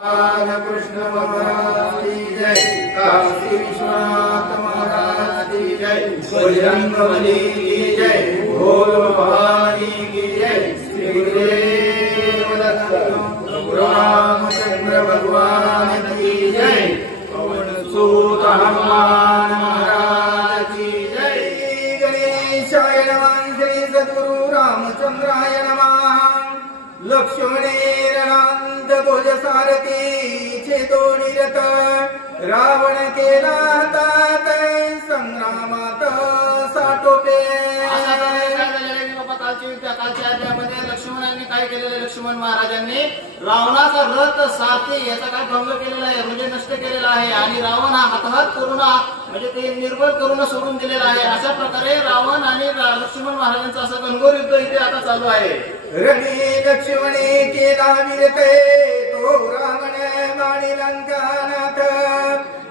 कृष्ण महाराज की जय, काशी विश्वनाथ महाराज की जय, बजरंगबली की जय, बोल भवानी की जय। श्री गुरुदेव दत्त प्रभु रामचंद्र भगवान की जय, पवन सूत हनुमान महाराज की जय। गणेशाय नमः, श्री सद्गुरु रामचंद्राय नमः। लक्ष्मणेरनांत ध्वज सारथी छेदोनी रथ, रावण केला तात संग्रामात साठोपे। लक्ष्मणांनी काय केलेलं, लक्ष्मण महाराजांनी रावणाचा रथ सारथी याचा काय भंग केलेला आहे, म्हणजे नष्ट केलेला आहे आणि रावण हा हतहत करून म्हणजे ते निर्बळ करून सोडून दिलेला आहे। अशा प्रकारे रावण आणि लक्ष्मण महाराजांचं असं घनघोर युद्ध इथे आता चालू आहे। रणी लक्ष्मणे केला वीरते तो रावण माणी लंकानाथ,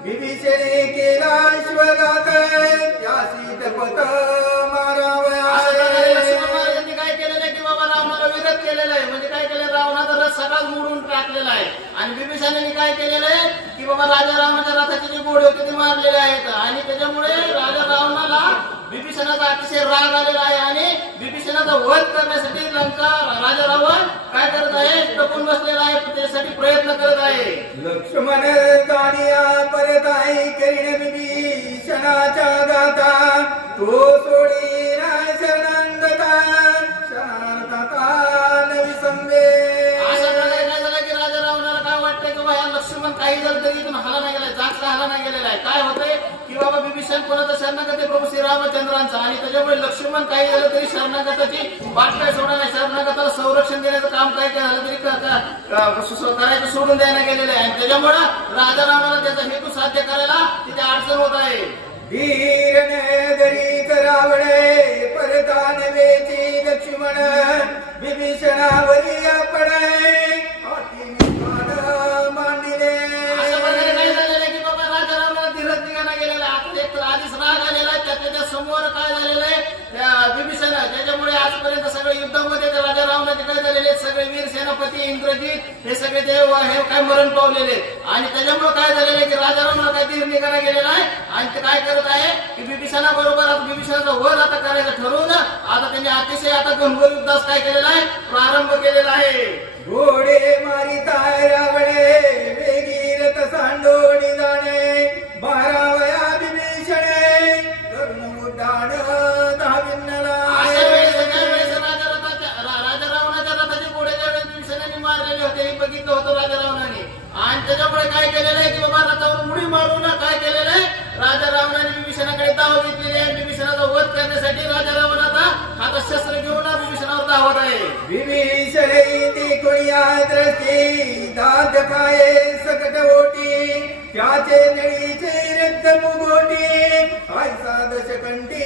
विभीषणे केला श्वगात त्या सीतपत मारावया। लक्ष्मण महाराजांनी काय केलेलं आहे की बाबा रावणाला विरोध केलेला आहे, म्हणजे काय केलं, रावणाचा रथ सगळाच मोडून टाकलेला आहे। आणि विभीषणाने काय केलेलं आहे की बाबा राजा रावणाच्या रथाचे जे घोडे होते ते मारलेले आहेत आणि त्याच्यामुळे राजा रावणाला विभीषणाचा अतिशय राग आलेला आहे आणि विभीषणाचा वध करण्यासाठी लंका राजा रावण काय करत आहे, टपून बसलेला आहे, त्यासाठी प्रयत्न करत आहे। लक्ष्मण गाडिया परत आहे करीन विभीषणाच्या गाथा, तो सोडी शरणांगता शरणार्थता नवी संवे। अशा प्रकारे काय झालं की राजा रावणाला काय वाटतंय की बाबा लक्ष्मण काही झालं तरी इथून हाला नाही गेलाय, जागचा हाला नाही गेलेला आहे। काय होतंय की बाबा विभीषण कोणाचा शरणागत आहे, प्रभू श्री रामचंद्रांचा, आणि त्याच्यामुळे लक्ष्मण काही झालं तरी शरणागताची वाट काय सोडणार, शरणागताला संरक्षण देण्याचं काम काय झालं तरी करायचं सोडून द्यायला गेलेलं आहे। आणि त्याच्यामुळे राजा रावणाला त्याचा हेतू साध्य करायला तिथे अडचण होत आहे। धीरने दरीत रावणे परतान वेची लक्ष्मण, विभीषणावरी पडे मांडिले। अशा प्रकारे काय झालेलं आहे की बाबा राजा रावणाला धीरच निघाला गेलेला आहे, एक आधीच राग आलेला आहे, त्याच्या समोर काय झालेलं आहे विभीषण, त्याच्यामुळे आजपर्यंत सगळे युद्धामध्ये राजा रावणाचे काय झालेले सगळे वीर सेनापती इंद्रजित हे सगळे देव हे काय मरण पावलेले आणि त्याच्यामुळे काय झालेलं आहे की राजा रावणाला काय धीर निघाला गेलेला आहे आणि ते काय करत आहे की विभीषणाबरोबर आता विभीषणाचा वध आता करायचं ठरवून आता त्यांनी अतिशय आता घनघोर युद्धास काय केलेला आहे, प्रारंभ केलेला आहे। घोडे मारिताय रावणे वेगी रथ सांडोणी जाणे, बारावया विभीषणे करुण उड्डाण धाविन्नला। अशा वेळेस राजा रावणाच्या रथाचे घोडे ज्यावेळेस विभीषणाने मारलेले होते हे बघितलं होतं राजा रावणाने आणि त्याच्यामुळे काय केलेलं आहे की बाबा रथावर उडी मारून काय केलेलं आहे राजा रावणाने विभीषणाकडे धाव घेतलेली आहे। विभीषणाचा वध करण्यासाठी राजा रावण आता शस्त्र घेऊन विभीषणावर धावत आहे। विभीषणे ती कोणिया दृष्टी दात पाये सकट ओटी, त्याचे नळीचे रक्त मुगोटी ऐसा दशकंठी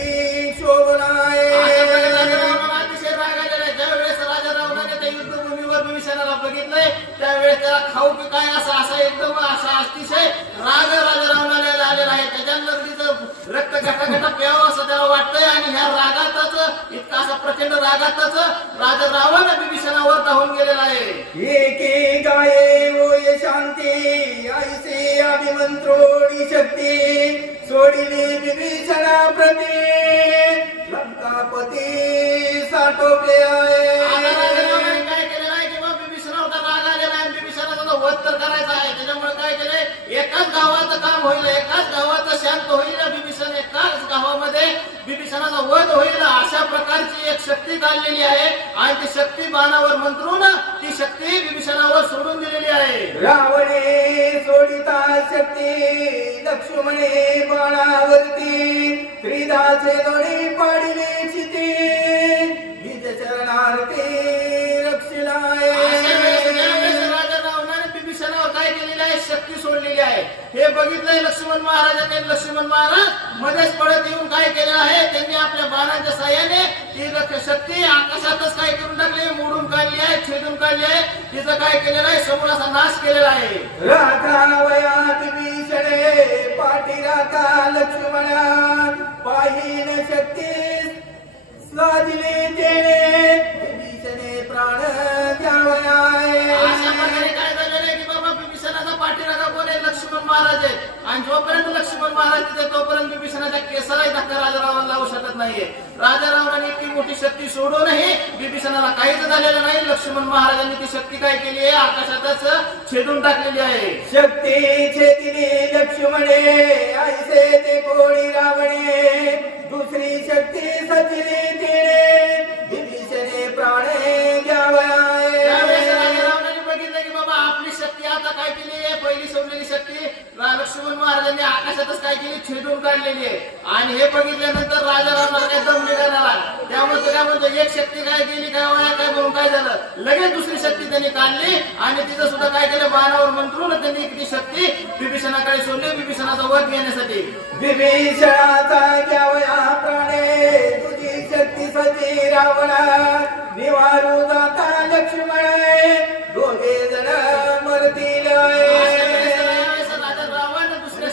शोभनाय। अतिशय राग आलेला आहे। ज्यावेळेस राजा रावणाने त्या युद्धभूमीवर विभीषणाला बघितलंय त्यावेळेस त्याला खाऊ की काय असा एकदम असा अतिशय राग राजा रावणाला आलेला आहे। त्याच्यानंतर तिचं रक्त घटाघटा प्यावं असं त्याला वाटतंय आणि ह्या रागातच इतका असा प्रचंड रागातच राजा रावण विभीषणावर धावून गेलेला आहे। एके गाये होय शांती ऐसे अभिमंत्रोणी शक्ती, सोडिली विभीषणा प्रती लंकापती साठोपले आहे। काय केलेलं आहे की मग विभीषणावर राग आलेला आहे, विभीषणाचा वध तर करायचा आहे, त्याच्यामुळे काय केलंय एकाच गावाचं काम होईल, एकाच गावाचं शांत होईल, विभीषण एकाच गावामध्ये विभीषणाचा वध होईल अशा प्रकारची एक शक्ती काढलेली आहे आणि ती शक्ती बाणावर मंत्रून ती शक्ती विभीषणावर सोडून दिलेली आहे। रावणे सोडिता शक्ती लक्ष्मणे बाणावरती, त्रिदाचे दोन्ही पाडिले चिती निज चरणार्थी रक्षिलाय। राजा रावणाने विभीषणावर काय केलेलं आहे, शक्ती सोडलेली आहे। हे बघितलंय लक्ष्मण महाराजांनी, लक्ष्मण महाराज मध्येच पडत येऊन काय केलेलं आहे त्यांनी आपल्या बाणांच्या साह्याने ती शक्ती आकाशातच काय करून टाकली, मोडून काढली आहे, छेदून काढली आहे, तिचं काय केलेलं आहे समूळाचा नाश केलेला आहे। राखावया विभीषणे पाठी राखा लक्ष्मणा, पाहिन शक्ती स्वादिले तेने विभीषणे प्राण द्यावया। अशा प्रकारे काय झालेलं आहे की बाबा आणि जोपर्यंत लक्ष्मण महाराज तिथे तोपर्यंत विभीषणाच्या केसालाही धक्का राजारावांना लावू शकत नाहीये. राजारावांनी इतकी मोठी शक्ती सोडूनही विभीषणाला काहीच झालेलं नाही. लक्ष्मण महाराजांनी ती शक्ती काय केली आहे, आकाशातच छेदून टाकलेली आहे. शक्ती छेदिली लक्ष्मणे ऐसे ते कोणी रावणे, दुसरी शक्ती सजली तिने विभीषणे प्राणे घ्यावयाए. त्यावेळेस राजारावांनी बघितलं की बाबा आपली शक्ती आता काय केली आहे, पहिली सोडलेली शक्ती लक्ष्मण महाराजांनी आकाशातच काय केली, छेदून काढलेली आहे. आणि हे बघितल्यानंतर राजारावांना काय दम निघाला. त्यामुळे तो काय म्हणतो, एक शक्ती काय केली काय वया काय म्हणून काय झालं, लगेच दुसरी शक्ती त्यांनी काढली आणि तिथं सुद्धा काय केलं, बाणावर मंत्रून त्यांनी ती शक्ती विभीषणाकडे सोडली विभीषणाचा वध घेण्यासाठी. विभीषणाचा घ्यावया प्राणे, तुझी शक्ती सजी रावणा, निवारू जाता लक्ष्मणे, दोघे जण मरतील.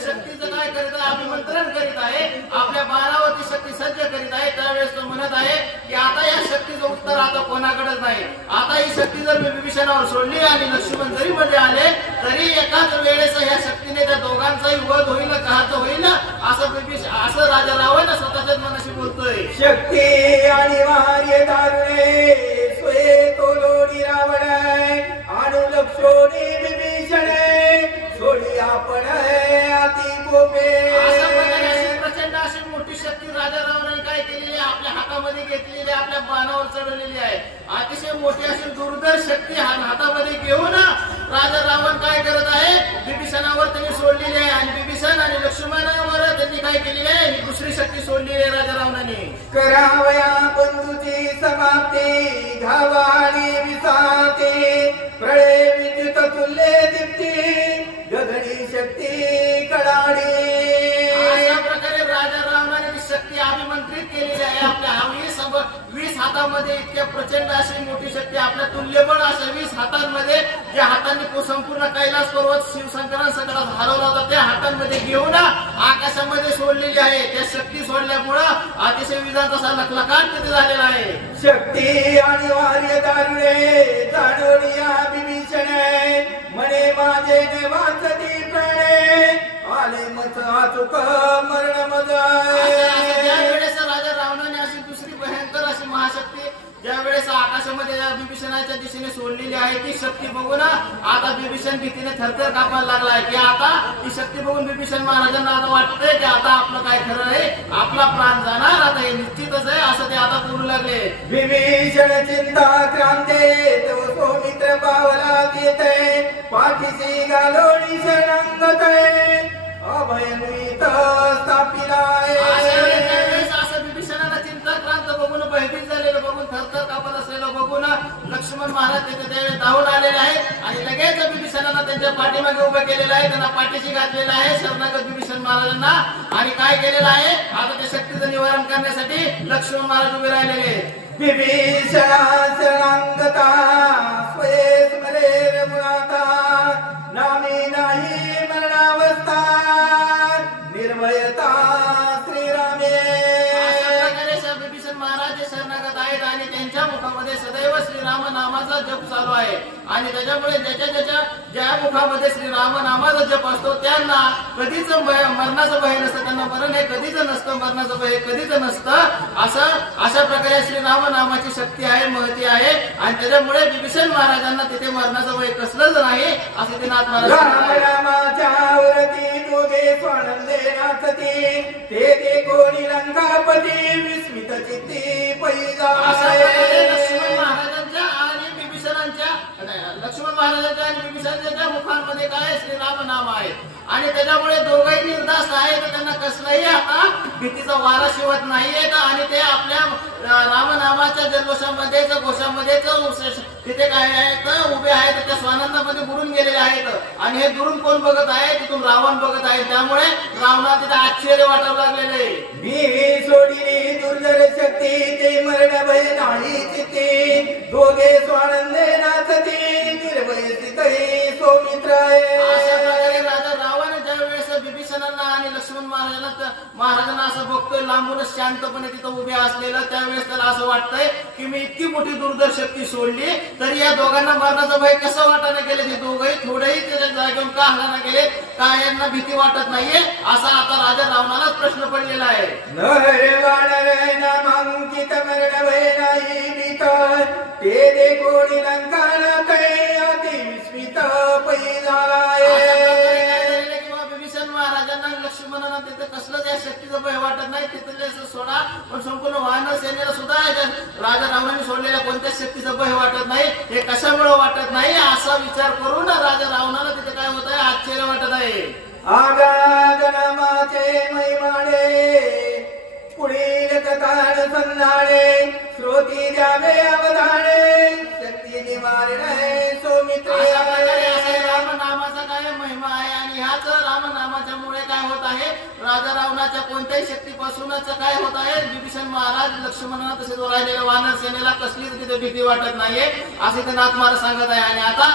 शक्तीचं काय करीत आहे, अभिमंत्रण करीत आहे, आपल्या बाणावरती शक्ती सज्ज करीत आहे. त्यावेळेस तो म्हणत आहे की आता या शक्तीचं उत्तर आता कोणाकडेच नाही. आता ही शक्ती जर मी विभीषणावर सोडली आणि लक्ष्मण जरी मध्ये आले तरी एकाच वेळेस या शक्तीने त्या दोघांचाही वध होईल, घात होईल, असं राजा रावण स्वतःच्याच मनाशी बोलतोय. शक्ती आणि वार्य दारुणे स्वये तो लोडी रावण, आणू लक्षोणी विभीषणे, सोडी आपण अति गोपे. प्रचंड अशी मोठी शक्ती राजा रावणाने काय केलेली आहे, आपल्या हातामध्ये घेतलेली, आपल्या बाणावर चढवलेली आहे. अतिशय मोठी अशी दुर्धर शक्ती हातामध्ये घेऊन राजा रावण काय करत आहे, विभीषणावर त्यांनी सोडलेली आहे. आणि विभीषण आणि लक्ष्मणावर त्यांनी काय केलेली आहे, ही दुसरी शक्ती सोडलेली आहे राजा रावणाने. करावया बंधूची समाप्ती, घावा आणि विसाते, प्रळे विद्युत तुल्ये दीप्ती, गगनी शक्ती कडाडी. अशा प्रकारे राजा रावणाने ती शक्ती अभिमंत्रित केलेली आहे. आपल्या 20 हातामध्ये इतक्या प्रचंड अशी मोठी शक्ती, आपल्या तुल्यबळ अशा 20 हातांमध्ये, ज्या हातांनी संपूर्ण कैलास पर्वत शिवशंकरां सकटात हरवला होता, त्या हातांमध्ये घेऊन आकाशामध्ये सोडलेली आहे. त्या शक्ती सोडल्यामुळं अतिशय विजांचा असा लखलखाट तिथे झालेला आहे. शक्ती आणि वार्य दारुणे जाणवलिया विभीषणे, म्हणे माझे ने वाचती प्राणे, आले मत अचूक मरण मजाय. ज्या वेळेस राजा रावणाने अशी दुसरी भयंकर अशी महाशक्ती ज्या वेळेस आकाशामध्ये विभीषणाच्या दिशेने सोडलेली आहे, ती शक्ती बघून आता विभीषण भीतीने थरथर कापायला लागला आहे की आता ती शक्ती बघून विभीषण महाराजांना आता वाटतंय की आता आपलं काय खरं आहे, आपला प्राण जाणार आता हे निश्चितच आहे, असं ते आता बोलू लागले. विभीषण चिंता क्रांते, तो सौमित्र पावला येते, पाठीशी घालोणी शरणागते, अभयन्वित स्थापिलाय. असं विभीषणाला चिंता क्रांत बघून, भयभीत झालेलं बघून, थरथर कापत असलेलं बघून लक्ष्मण महाराज तिथे त्यावेळेस धावून आलेले आहेत आणि लगेच विभीषणाला त्यांच्या पाठीमागे उभं केलेलं आहे, त्यांना पाठीशी घातलेलं आहे शरणागत विभीषण महाराजांना. आणि काय केलेलं आहे, आता त्या शक्तीचं निवारण करण्यासाठी लक्ष्मण महाराज उभे राहिलेले. विभीषणा शरणागता, स्वये स्मरेर मुळाता, नामी नाही मरणावस्था, निर्भयता श्रीरामे. विभीषण महाराज शरणागत आहेत आणि त्यांच्या मुखामध्ये सदैव श्रीराम नामाचा जप चालू आहे. आणि त्याच्यामुळे ज्या मुखामध्ये श्रीराम नामाचा जप असतो त्यांना कधीच मरणाचं भय नसतं, त्यांना मरण हे कधीच नसतं, मरणाचं भय कधीच नसतं. अशा प्रकारे श्रीराम नामाची शक्ती आहे, महती आहे. आणि त्याच्यामुळे विभीषण महाराजांना तिथे मरणाचं भय कसलंच नाही असं ते नाथ महाराज. रामाच्या वरती दोघे स्वानंदे नाचती, ते कोणी लंकापती, विस्मित चित्ती पैजा. लक्ष्मण महाराजांच्या आणि विभीषणाच्या मुखांमध्ये काय श्रीराम नाम आहे आणि त्याच्यामुळे दोघंही निर्धास्त आहेत, त्यांना कसलाही आता भीतीचा वारा शिवत नाहीयेत. आणि ते आपल्या रामनामाच्या जल्लोषामध्ये घोषामध्येच तिथे काय आहेत, उभे आहेत, त्या स्वानंदामध्ये बुडून गेलेले आहेत. आणि हे दुरून कोण बघत आहे, तिथून रावण बघत आहे. त्यामुळे रावणाला तिथे आश्चर्य वाटावं लागलेले. मी सोडली दुर्धर शक्ती, ते मरण भय नाही चित्ती, दोघे स्वानंदे नाचती, निर्भय काही सौमित्र आहे. अशा प्रकारे राजा रावण ज्या वेळेस विभीषण विभीषणांना आणि लक्ष्मण महाराजांना असं बघतोय लांबूनच शांतपणे तिथं उभे असलेलं. त्यावेळेस त्याला असं वाटतंय की मी इतकी मोठी दुर्धर शक्ती सोडली तरी या दोघांना मरणाचं भय कसं वाटायला गेले. ते दोघंही थोडेही त्याच्या जागेवर का हलायला गेले, का यांना भीती वाटत नाहीये असा आता राजा रावणालाच प्रश्न पडलेला आहे. ते देखोणी लंकाला काही अति विस्मित पै झालाय. किंवा विभीषण महाराजांना लक्ष्मणांना तिथे कसलंच या शक्तीचं भय वाटत नाही. तिथले सोडा पण संपूर्ण वानर सेनेला सुद्धा राजा रावणाने सोडलेल्या कोणत्याच शक्तीचं भय वाटत नाही. हे कशामुळे वाटत नाही असा विचार करून राजा रावणाला तिथे काय होत आहे, आश्चर्य वाटत आहे. आगागनामाचे महिमाने पुढील कथान संधाने श्रोती द्यावे अवधाने शक्ती निवारणे सौमित्र. रामनामाचा काय महिमा आहे आणि ह्याच रामनामाच्या मुळे काय होत आहे, राजा रावणाच्या कोणत्याही शक्तीपासूनच काय होत आहे, विभीषण महाराज लक्ष्मणाला तसेच राहिलेल्या वानर सेनेला कसलीच तिथे भीती वाटत नाहीये असे ते नाथ महाराज सांगत आहे. आणि आता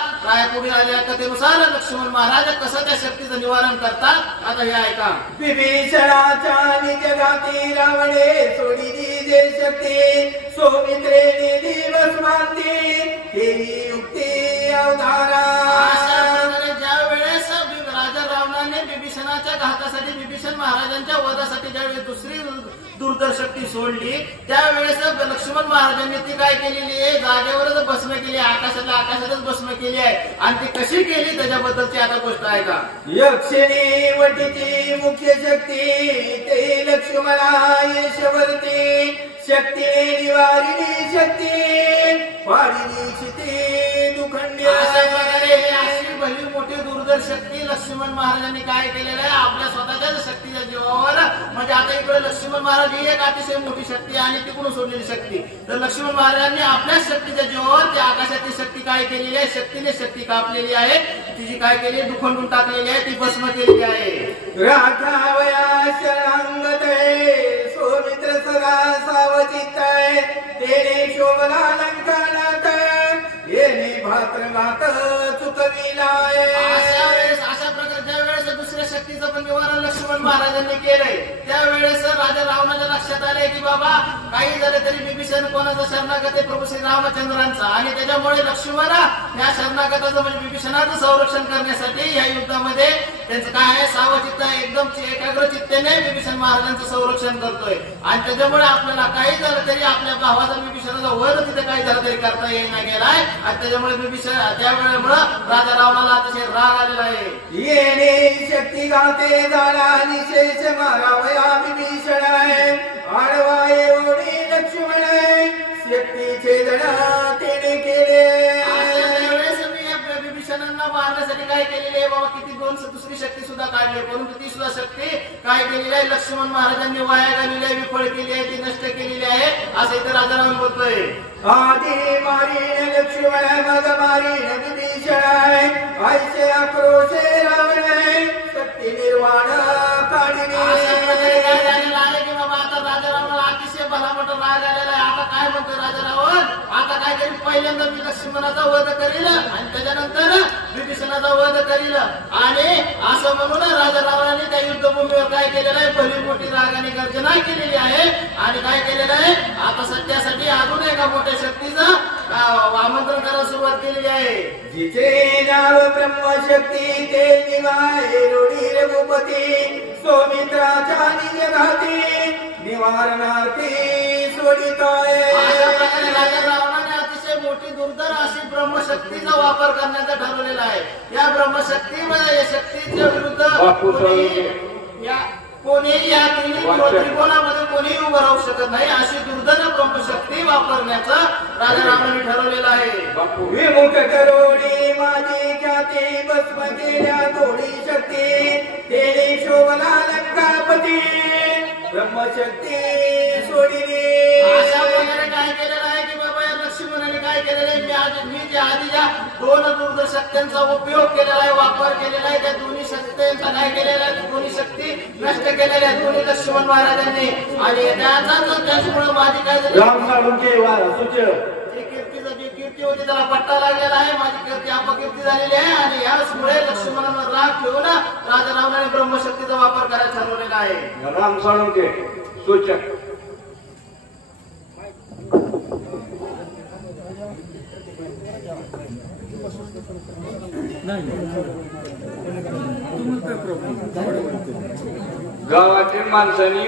पुढे आलेल्या कथेनुसार लक्ष्मण महाराज कसं त्या शक्तीचं निवारण करतात आता हे ऐका. विभीषणाच्या निज घाती रावणे सोडिली जे शक्ती सौमित्रेने दिवस मानती देवी युक्ती अवधारा. ज्या वेळेस राजा रावणाने विभीषणाच्या घातासाठी विभीषण महाराजांच्या वधासाठी ज्यावेळेस दुसरी दुर्धर शक्ती सोडली त्यावेळेस लक्ष्मण महाराजांनी ती काय केलेली आहे, जागेवरच भस्म केली, आकाशातच भस्म केली आहे. आणि ती कशी केली त्याच्याबद्दलची आता गोष्ट आहे का. यक्षिणी वटीची मुख्य शक्ती ते लक्ष्मणा यशवर्ती शक्ती निवारिणी शक्ती वारिणी शिती दुखंड्य. अशा प्रकारे अशी भली मोठी दुर्धर शक्ती लक्ष्मण महाराजांनी काय केलेलं आहे आपल्या स्वतःच्याच शक्तीच्या जीवावर. म्हणजे आता इकडे लक्ष्मण महाराज ही एक अतिशय मोठी शक्ती आणि तिकडून सोडलेली शक्ती. तर लक्ष्मण महाराजांनी आपल्याच शक्तीच्या जीवावर त्या आकाशातली शक्ती काय केलेली आहे, शक्तीने शक्ती कापलेली आहे, तिची काय केली दुखंडून टाकलेली आहे, ती भस्म केलेली आहे. राखावया शरांगत सौमित्र सदा सावचित तेने शोभला लंकानात येणे भात्रघात चुकविलाय. अशा प्रकारे ज्या वेळेस दुसऱ्या शक्तीचं पण निवारण लक्ष्मण महाराजांनी केलंय त्यावेळेस राजा रावणाच्या लक्षात आले की बाबा काही झालं तरी विभीषण कोणाचा शरणागत आहे, प्रभू श्री रामचंद्रांचा. आणि त्याच्यामुळे लक्ष्मण या शरणागताचं म्हणजे विभीषणाचं संरक्षण करण्यासाठी या युद्धामध्ये त्यांचं काय आहे सावचित्त एकदम एकाग्र चित्तेने विभीषण महाराजांचं संरक्षण करतोय. आणि त्याच्यामुळे आपल्याला काही झालं तरी आपल्या भावाचा विभीषणाचा वध तिथे काही झालं तरी करता येईना गेलाय. आणि त्याच्यामुळे विभीषण त्यावेळेमुळे राजा रावणाला अतिशय राग आलेला आहे. येणे शक्ती घाते झाला निशेष मारावया विभीषण आडवा एवढी लक्ष्मण शक्ती छेदना तेने केले. विभीषणांना मारण्यासाठी काय केलेले आहे बाबा किती दुसरी शक्ती सुद्धा काढली परंतु ती सुद्धा शक्ती काय केलेली आहे लक्ष्मण महाराजांनी वाया घालवली आहे, विफळ केली आहे, ती नष्ट केलेली आहे असं इथे राजा रावण बोलतोय. आधी मारीन लक्ष्मण मग मारीन विभीषण ऐसे आक्रोशे रावण शक्ती निर्वाण काढणे. काय झालेलं आहे की बाबा आता राजा रावणाला अतिशय भला मोठा राग आलेला आहे. आता काय म्हणतोय राजा रावण, आता काय करील पहिल्यांदा मी लक्ष्मणाचा वध करील आणि त्याच्यानंतर विभीषणाचा वध करील. आणि असं म्हणून राजा रावणाने त्या युद्धभूमीवर काय केलेलं आहे भली मोठी रागाने गर्जना केलेली आहे. आणि काय केलेलं आहे आता सत्यासाठी अजून एका मोठ्या शक्तीचं आमंत्रण करायला सुरुवात केलेली आहे. जिचे नाव ब्रह्मशक्ती ते निवाय रोडी रघुपती सौमित्राच्या निज घाती निवारणार्थी सोडितोय. अशा प्रकारे राजा रावणाने अतिशय मोठी दुर्धर अशी ब्रह्मशक्तीचा वापर करण्याचा ठरवलेला आहे. या ब्रह्मशक्तीमध्ये शक्तीच्या विरुद्ध कोणीही या त्रिकोणामध्ये कोणीही उभं राहू शकत नाही अशी दुर्धर ब्रह्मशक्ती वापरण्याचं राजा रावणाने ठरवलेलं आहे. विमुख करोडी माझी ख्याती भस्म केल्या थोडी शक्ती तेने शोभला लंकापती ब्रह्मशक्ती सोडिली. अशा प्रकारे काय केलेलं आहे की बाबा या लक्ष्मणाने काय केलेलं आहे मी जे आधी ज्या दोन दुर्धर शक्त्यांचा उपयोग केलेला आहे वापर केलेला आहे त्या दोन्ही शक्तींचा काय केलेला आहे दोन्ही शक्ती नष्ट केलेल्या आहेत दोन्ही लक्ष्मण महाराजांनी. आणि त्याचमुळे माझी काय जी कीर्ती होती त्याला पट्टा लागलेला आहे, माझी कीर्ती अपकीर्ती झालेली आहे. आणि याचमुळे लक्ष्मणावर राग ठेवून राजा रावणाने ब्रह्मशक्तीचा वापर आहे. राम साळुंके सूचक. गावातील माणसांनी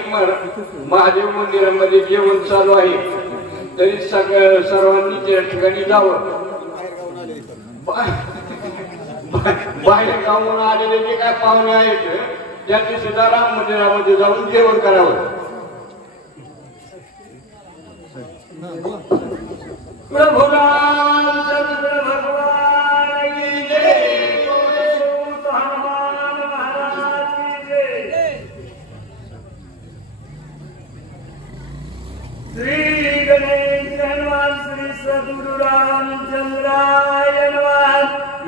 महादेव मंदिरामध्ये जेवण चालू आहे तरी सर्वांनी त्या ठिकाणी जावं. बाहेर गावून आलेले जे काय पाहुणे आहेत त्यांनी सुद्धा राम मंदिरामध्ये जाऊन जेवण करावं. प्रभू रामचंद्र भगवान की जय. हनुमान महाराज की जय. श्री गणेश हनुमान श्री सद्गुरु रामचंद्राय नमः.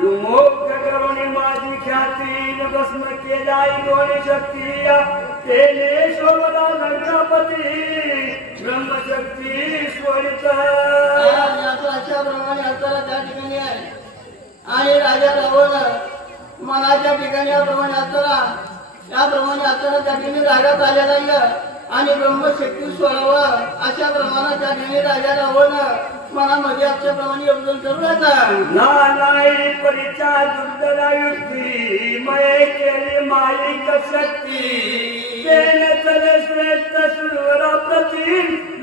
युमोक्ष करुणी माझी ख्याती न भस्म केलाय दोन शक्ती तेने शोभला गणपती ब्रह्मशक्ती स्वरित. अशा प्रमाणे आपल्याला त्या ठिकाणी आहे आणि राजा रावण मनाच्या ठिकाणी याप्रमाणे आपल्याला त्या ठिकाणी रागात आलेला आहे आणि ब्रह्मशक्ती स्वरावं अशा प्रमाणात त्या ठिकाणी राजा रावण मनामध्ये आजच्याप्रमाणे योगदान करू लागला. नाही परीचा दुर्धरा युक्ती मये केली मालिक शक्ती तेन चले श्रेष्ठ सुरवरा प्रती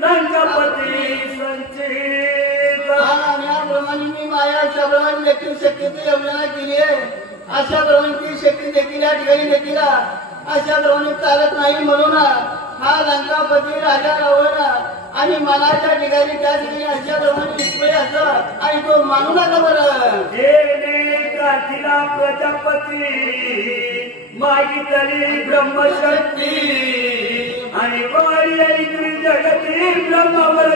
लंकापती संचित. आणि याप्रमाणे मी माया अशाप्रमाणे देखील शक्तीची योजना केली आहे. अशा प्रमाणे ती शक्ती देखील या ठिकाणी देखील अशा प्रमाणे चालत नाही म्हणून हा लंकापती राजा रावण आणि मनाच्या ठिकाणी त्या ठिकाणी अशा प्रमाणे निष्फळ असं आणि तो मानू नका बरं. तिला प्रजापती मागितली ब्रह्मशक्ती आणि वारी जगती ब्रह्मवर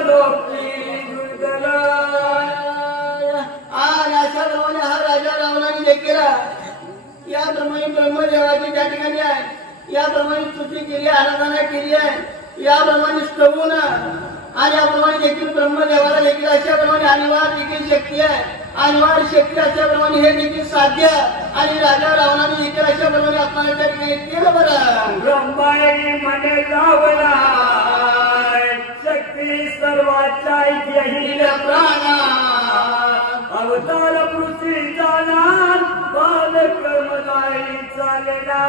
आणि अशा प्रमाणे हा राजा रावणाने देखील याप्रमाणे ब्रह्मदेवाची त्या ठिकाणी आहे याप्रमाणे स्तुती केली आराधना केली आहे याप्रमाणे स्तवून आणि याप्रमाणे देखील ब्रह्मदेवाला देखील अशाप्रमाणे अनिवार्य देखील शक्ती आहे. अनिवार्य शक्ती अशाप्रमाणे हे देखील साध्य आणि राजा रावणाने देखील अशाप्रमाणे आपल्याला त्या ठिकाणी केलं बरं. ब्रह्माई म्हणे रावणा शक्ती सर्वाच्या घेईल प्राणा अवतार पृथ्वी जाणार बालक्रमलाई चालना.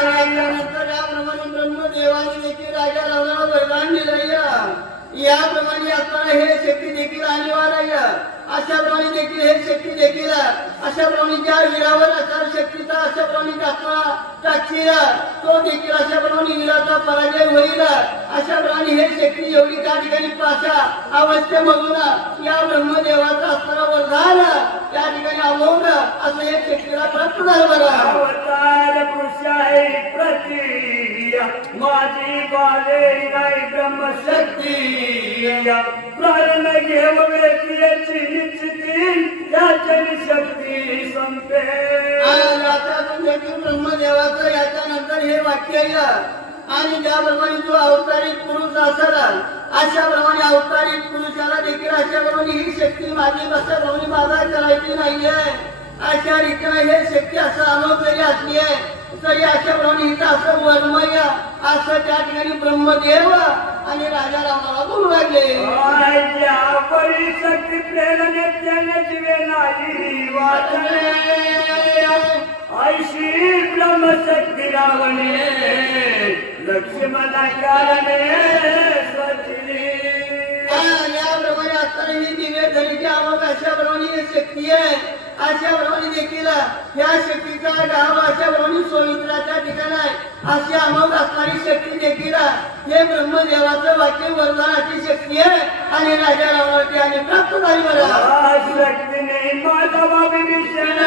त्यानंतर याप्रमाणे ब्रह्मदेवाने देखील राजा रावणाला वरदान दिलं. याप्रमाणे आपल्याला हे शक्ती देखील अनिवार्य आहे. अशाप्रमाणे देखील हे शक्ती देखील अशाप्रमाणे ज्या वीरावर असार शक्तीचा अशाप्रमाणे टाकशील तो देखील अशाप्रमाणे वीराचा पराजय होईल. अशाप्रमाणे हे शक्ती एवढी त्या ठिकाणी पाशा अवस्थेमधून या ब्रह्मदेवाचा असणारा वरदान त्या ठिकाणी अमोघ असं हे शक्तीला प्राप्त झालं बरं. अवतार पुरुष आहे प्रती माझी बाले नाही ब्रह्मशक्ती प्राण घेव व्यक्तीची निश्चिती त्याची शक्ती संपे. ब्रह्मदेवाचं याच्यानंतर हे वाक्य आहे आणि ज्याप्रमाणे जो अवतारिक पुरुष असाला अशाप्रमाणे अवतारिक पुरुषाला देखील अशाप्रमाणे ही शक्ती माझी अशाप्रमाणे बाधा करायची नाहीये. अशा रीतीने हे शक्ती असं अनुभव जरी असली आहे तरी अशाप्रमाणे हिचं असं वर्मय असं त्या ठिकाणी ब्रह्मदेव आणि राजा रावणाला बोलू लागले. शक्ती प्रेरणे त्याने जीवे नाही वाचणे ऐशी ब्रह्मशक्ती रावणे लक्ष्मणा कारणे स्वचिली. याप्रमाणे असताना ही दिव्य धरीची आवक अशाप्रमाणे ही शक्ती आहे. अशाप्रमाणे देखील या शक्तीचा गाव अशाप्रमाणे सोमित्राच्या ठिकाण आहे. अशी अमोघ असणारी शक्ती देखील हे ब्रह्मदेवाचं वाक्य वरदानाची शक्ती आहे आणि राजा रावणाची आणि प्राप्त झाली बरं. शक्तीने माझा विभीषण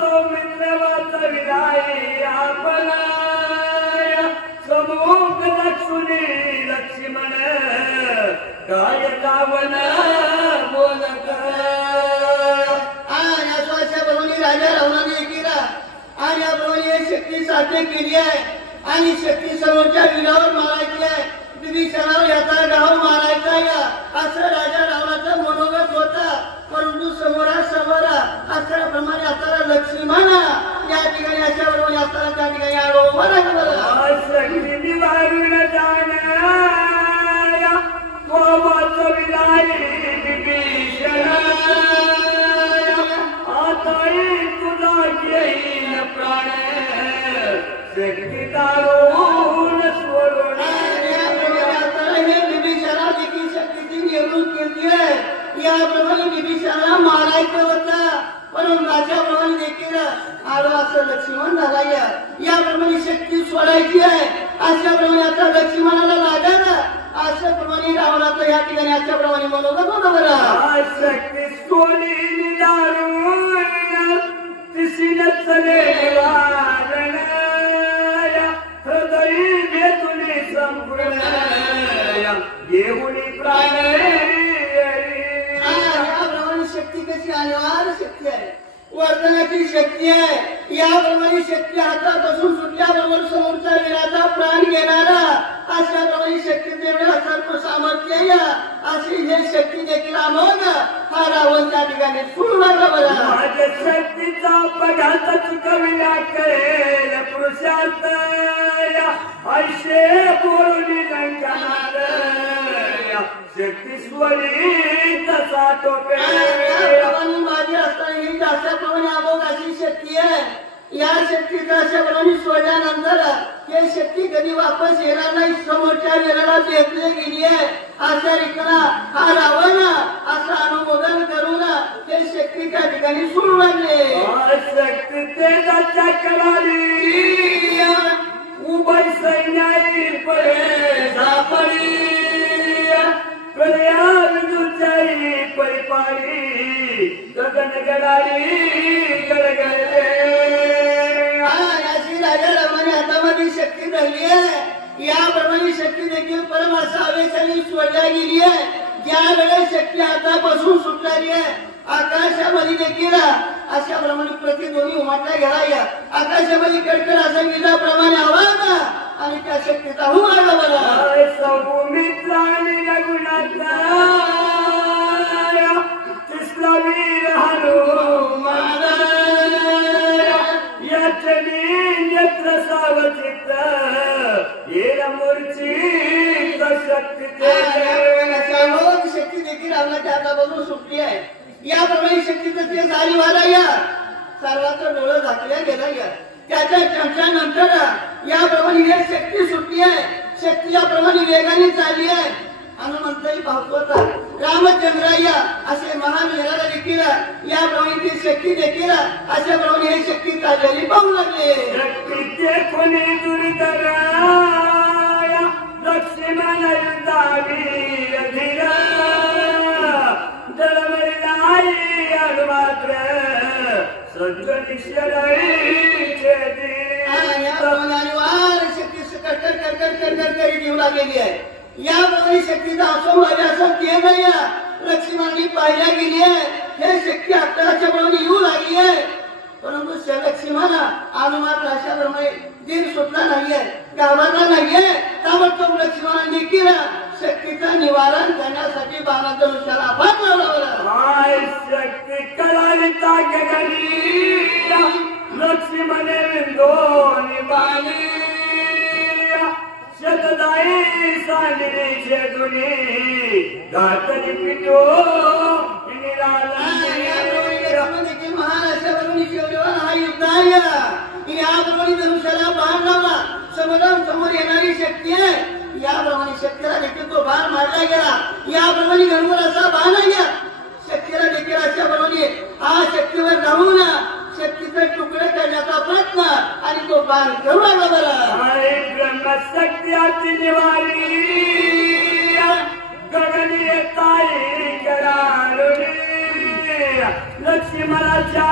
सौमित्र वाचविलाई आपण समूह लक्ष्मी लक्ष्मण काय रावण बोलत. अशाप्रमाणे राजा रावणाने केला आणि याप्रमाणे हे शक्ती साध्य केली आहे आणि शक्ती समोरच्या वीरावर मारायची आहे. विभीषणावर याचा गाव मारायचा आहे असं राजा रावणाचं मनोगत होता. परंतु समोरासमोर अशाप्रमाणे आपल्याला लक्ष्मण या ठिकाणी अशाप्रमाणे आपल्याला त्या ठिकाणी तुझा घेईल प्राण शक्ती दारून सोडून देखील शक्तीची निवडणूक केली आहे. याप्रमाणे विभीषणाला मारायचं होतं पण माझ्याप्रमाणे देखील आलो असं लक्ष्मण झाला. याप्रमाणे शक्ती सोडायची आहे अशाप्रमाणे आता लक्ष्मणाला लागत अशा प्रमाणे रावणाचं या ठिकाणी अशाप्रमाणे मनोगत होतं बरं. शक्ती सोडली दारून तिशीन चले हृदयी घेतुनी संपूर्ण घेऊन प्राण. याप्रमाणे शक्ती कशी अनिवार्य शक्ती आहे वर्तनाची शक्ती आहे. याप्रमाणे शक्ती हातापासून सुटल्याबरोबर समोरच्या वीराचा प्राण घेणारा अशाप्रमाणे शक्तीचे सर्व सामर्थ्य अशी हे शक्ती देखील अमोघ हा रावण त्या ठिकाणी सुरू लागला बरं. माझ्या शक्तीचा पघात चुकविला कळेल पुरुषार्थ ऐशे बोलून लंकनात शक्तीश्वरी तसा तो माझी असताना ही अशाप्रमाणे अमोघ अशी शक्ती आहे. या शक्तीचा अशाप्रमाणे सोडल्यानंतर हे शक्ती कधी वापस येणार नाही समोरच्या वीराला भेटले गेली आहे अशा रिकाना हा रावण असं अनुमोदन करून हे शक्ती त्या ठिकाणी सुरू लागले. शक्ती तेजाच्या कलाली उभय सैन्याई पडे झापडी प्रयाजुचाई परिपाळी गगन गडाली गडगडले. याची राजा रामाने हातामध्ये शक्ती धरली आहे. याप्रमाणे शक्ती देखील परम असा आवेशाने सोडल्या गेली आहे. ज्या वेळेस शक्ती हातापासून सुटलेली आहे आकाशामध्ये देखील अशाप्रमाणे प्रतिध्वनी उमटला गेला. आकाशामध्ये कडकड असा विजाप्रमाणे आवाज आणि त्या शक्तीचा हू आला बरं. सभूमीतला आणि रघुनाथा तिसला वीर हनुमान याचनी नेत्र सावचित येला मूर्ती शक्ती शक्ती देखील रावणाच्या हातापासून सुटली आहे. याप्रमाणे शक्तीचं ते जारी व्हायला सर्वांचं डोळं झाकल्या गेला. त्याच्या चमच्यानंतर याप्रमाणे हे शक्ती सुटली आहे. शक्ती याप्रमाणे वेगाने चालली आहे. हनुमंतही पाहतो रामचंद्रय्या असे महान वीराला देखील याप्रमाणे ती शक्ती देखील अशाप्रमाणे ही शक्ती चाललेली पाहू लागले. शक्तीचे कोणी दुर्धरा लक्ष्मण युद्धावी अधीरा दळमळी मात्र शक्ती कटकट कटकट कटकट करीत येऊ लागलेली आहे. याप्रमाणे शक्तीचा असं माझ्या असं ते नाही लक्ष्मणांनी पाहिल्या गेली आहे. हे शक्ती अक्षराच्या प्रमाणे येऊ लागली आहे परंतु लक्ष्मण अनुमात्र अशाप्रमाणे दीर सुटला नाहीये घाबरला नाहीये. ताबडतोब लक्ष्मणांनी केला शक्तीचं निवारण करण्यासाठी बाणाचा धनुष्याला हात लावला. शक्ती कलाविता गगनी लक्ष्मणे दोन्ही बाणी शतदाई सांगली छेदुनी घातली पिटो देखील महान अशाप्रमाणे शेवटवान हा युद्ध आहे. याप्रमाणे धनुष्याला बाण लावला. समोर येणारी शक्ती आहे. याप्रमाणे शक्तीला देखील तो बाण मारला गेला. याप्रमाणे गणवर असा बाण आहे. शक्तीला देखील अशाप्रमाणे हा शक्तीवर राहून शक्तीचे तुकडे करण्याचा प्रयत्न आणि तो बाण घेऊ लागला बरं. ब्रह्मशक्ती निवारी गगनी ताई करारुणी लक्ष्मणाच्या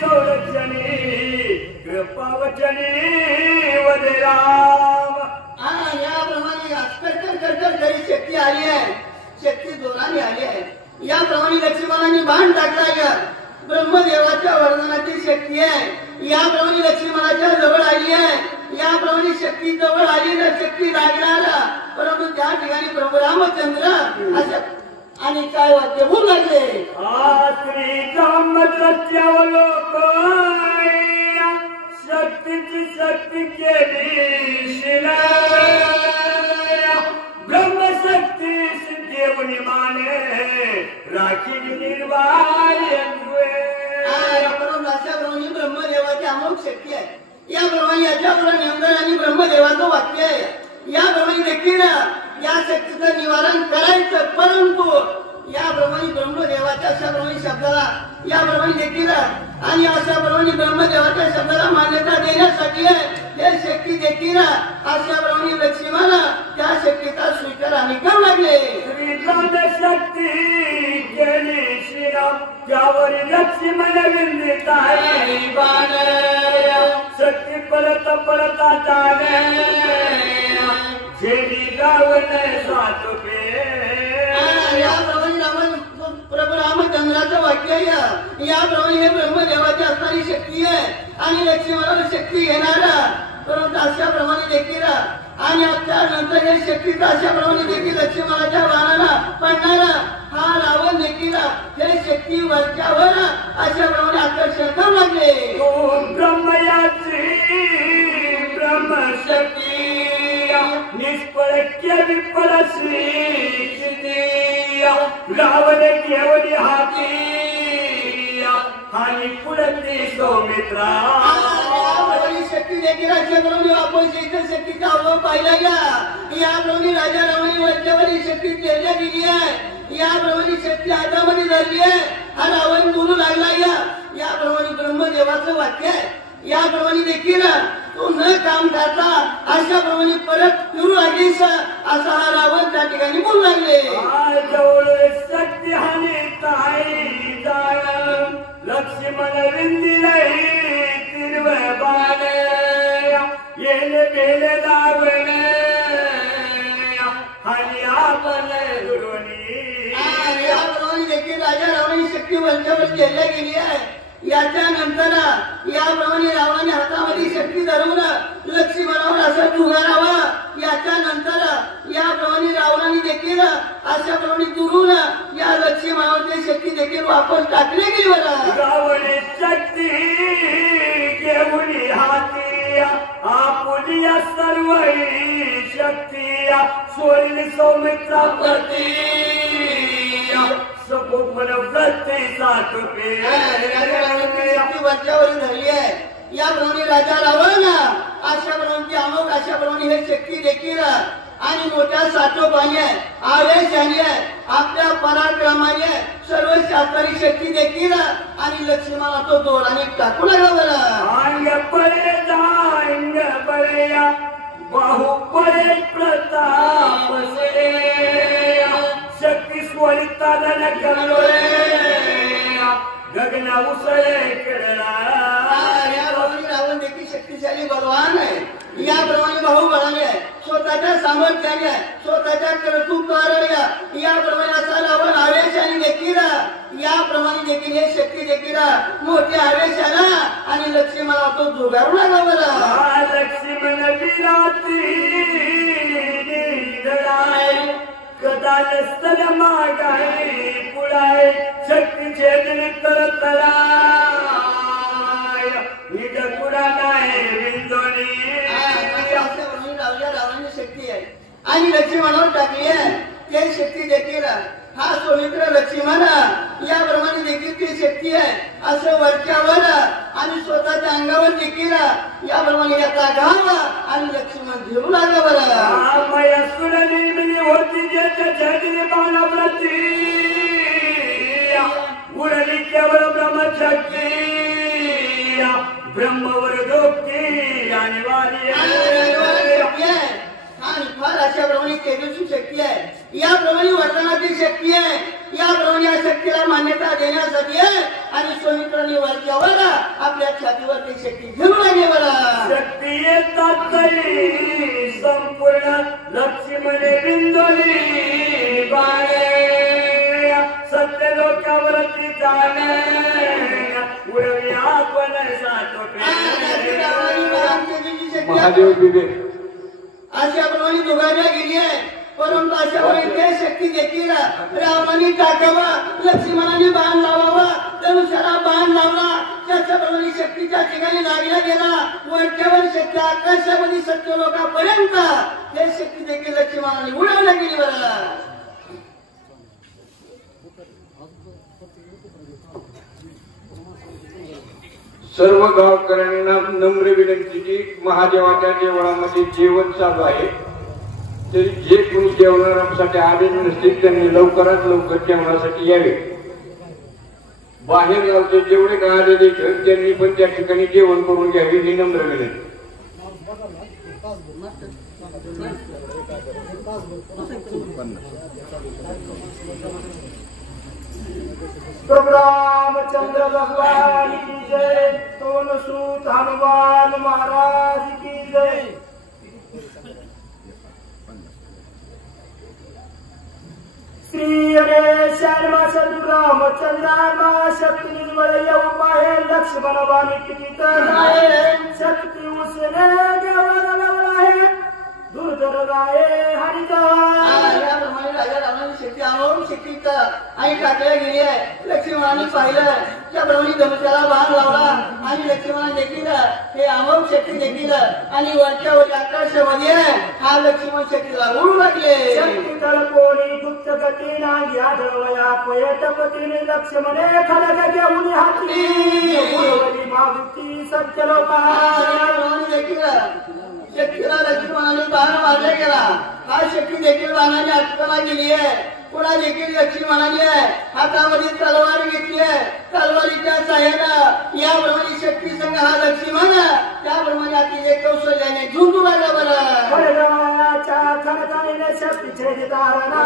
संरक्षणी कृपावचनी वदे राम. याप्रमाणे कटकट घरी शक्ती आली आहे. शक्ती जोराने आली आहे. याप्रमाणे लक्ष्मणाने बाण टाकला. ब्रह्मदेवाच्या वर्णनाची शक्ती आहे. याप्रमाणे लक्ष्मणाच्या जवळ आली आहे. याप्रमाणे शक्ती जवळ आली ना शक्ती लागणार परंतु त्या ठिकाणी प्रभू रामचंद्र अशा आणि काय वाक्य बोलू लागले. लोक शक्तीची शक्ती केली शिला ब्रह्मशक्ती सिद्धेवनी माने राखी निर्वाण याप्रमाणे याच्यापुढे नेमकं आणि ब्रह्मदेवाचं वाक्य आहे. याप्रमाणे देखील या शक्तीचं निवारण करायचं, परंतु याप्रमाणे ब्रह्मदेवाच्या अशाप्रमाणे शब्दाला याप्रमाणे देखील आणि अशाप्रमाणे ब्रह्मदेवाच्या शब्दाला मान्यता देण्यासाठी हे शक्ती देखील अशाप्रमाणे लक्ष्मण त्या शक्तीचा स्वीकार आम्ही करू लागले. शक्ती केली श्रीराम त्यावर लक्ष्मण विंदित आहे बाण शक्ती परत परत झेली रावण सात प्रभू रामचंद्राचं वाक्य याप्रमाणे हे ब्रह्मदेवाची असणारी शक्ती आहे आणि लक्ष्मणाला शक्ती घेणारा, परंतु अशाप्रमाणे देखील आणि त्यानंतर हे शक्तीचा अशाप्रमाणे देखील लक्ष्मणाच्या बाणाला पडणारा हा रावण देखील हे शक्ती वरच्यावर अशाप्रमाणे आकर्षण करू लागले. ब्रह्मयात्री ब्रह्मशक्ती निष्फळ विफळ श्री रावण केवली हाती आणि पुढे सौमित्रा शक्ती देखील अशाप्रमाणे आपण शक्तीचा अभाव पाहिला गेला. याप्रमाणे राजा रावणी वरच्यावरील शक्ती पेरल्या गेली आहे. याप्रमाणे शक्ती हातामध्ये धरली आहे हा रावण बोलू लागला. याप्रमाणे ब्रह्मदेवाचं वाक्य आहे. याप्रमाणे देखील तू न काम करता अशाप्रमाणे परत फिरू लागलीस असा हा रावण त्या ठिकाणी बोलू लागले. शक्ती हानी लक्ष्मण विंदिले तिरव बाण येले बेले दावण आणि आपण याप्रमाणे देखील राजा रावणी शक्ती वंशावर केल्या गेली आहे. याच्यानंतर याप्रमाणे रावणाने हातामध्ये शक्ती धरून लक्ष्मणावर असं उभारावा. याच्यानंतर याप्रमाणे रावणाने देखील अशाप्रमाणे दुरून या लक्ष्मणावरची शक्ती देखील वापस टाकली गेली. रावणी शक्ती घेऊन हाती आपुली सर्व शक्ती सोडली सौमित्रा प्रती वरच्यावर धरली आहे. याप्रमाणे राजा रावण अशाप्रमाणे अमोघ अशाप्रमाणे हे शक्ती देखील आणि मोठ्या साठोबाने आवेशाने आपल्या पराक्रमाने सर्व शास्त्राची शक्ती देखील आणि लक्ष्मणाला तो जोराने टाकू लागला. अंग पळे बाहू पळे प्रताप शक्ती स्वरिता गगना उसळे रावण देखील शक्तिशाली बलवान आहे. याप्रमाणे बाहुबळाने स्वतःच्या सामर्थ्याने स्वतःच्या कर्तृत्वाने याप्रमाणे असा रावण आवेशाने देखील याप्रमाणे देखील हे शक्ती देखील मोठ्या आवेशाला आणि लक्ष्मणाला तो जुगारू लागला. लक्ष्मण विराती कदा नसतल मागाय पुढाय शक्तीचे तरतलाय निज पुढा नाही विंदोनी रावणाची शक्ती आहे आणि लक्ष्मणावर टाकली आहे. ते शक्ती देखील हा सौमित्र लक्ष्मण याप्रमाणे देखील ती शक्ती आहे असं वरच्यावर आणि स्वतःच्या अंगावर देखील याप्रमाणे याचा घाव आणि लक्ष्मण घेऊ लागला. होती ज्याच्या बाणाप्रती उडली केवळ ब्रह्मशक्ती ब्रह्मवर डोकती आणि आणि फार अशाप्रमाणे तेजस्वी शक्ती आहे. याप्रमाणे वरदानाची शक्ती आहे. याप्रमाणे या शक्तीला मान्यता देण्यासाठी आणि सौमित्राने वरच्यावर आपल्या छातीवर ती शक्ती घेऊन लागली. शक्ती येतात संपूर्ण लक्ष्मणे बिंदोली बाळे सत्य लोकावरती जाणे उडवी आपण महादेव अशाप्रमाणे दुगारल्या गेली आहे. परंतु अशाप्रमाणे ते शक्ती देखील रावणाने टाकावा, लक्ष्मणाने बाण लावावा, धनुष्याला बाण लावला. त्याच्याप्रमाणे शक्तीच्या ठिकाणी लागला गेला. वरच्यावर शक्ती आकाशामध्ये सत्य लोकांपर्यंत हे शक्ती देखील लक्ष्मणाने उडवल्या गेली. सर्व गावकऱ्यांना नम्र विनंती की महादेवाच्या देवळामध्ये जेवण चालू आहे, तरी जे कोणी जेवणासाठी आलेले नसतील त्यांनी लवकरात लवकर जेवणासाठी यावे. बाहेर गावचे जेवढे काय आलेले त्यांनी पण त्या ठिकाणी जेवण करून घ्यावे ही नम्र विनंती. प्रभु रामचंद्र भगवान की जय. सोनसूत हनुमान महाराज की जय. श्री गणेश सद्गुरु रामचंद्रामा शक्ति निर्मल उपाय लक्ष्मण वाणी पिकित शक्ति उसने केवल लवलाहे दुर्धर राये शक्ती आम्हाला शक्तीचा आणि टाकल्या गेली आहे. लक्ष्मणाने पाहिलं त्याप्रमाणे धनुष्याला बाण लावला आणि लक्ष्मणाने देखील हे अमोघ शक्ती देखील आणि वरच्या वर आकाशामध्ये हा लक्ष्मण शक्तीला उडू लागले. शक्ती कोणी गुप्त गती नांगी आढळवया पर्यटपतीने लक्ष्मणे खडग घेऊन हाती मागुती सत्य लोका देखील शक्तीला लक्ष्मणाने बाण मारला गेला. हा शक्ती देखील बाणाने अटकला गेली आहे. पुन्हा देखील लक्ष्मणाने हातामध्ये तलवार घेतली आहे. तलवारीच्या साह्यानं याप्रमाणे शक्ती संघ हा लक्ष्मण त्याप्रमाणे अतिशय कौशल्याने झुंजू लागला. बरं खनखाने शक्तीचे तारणा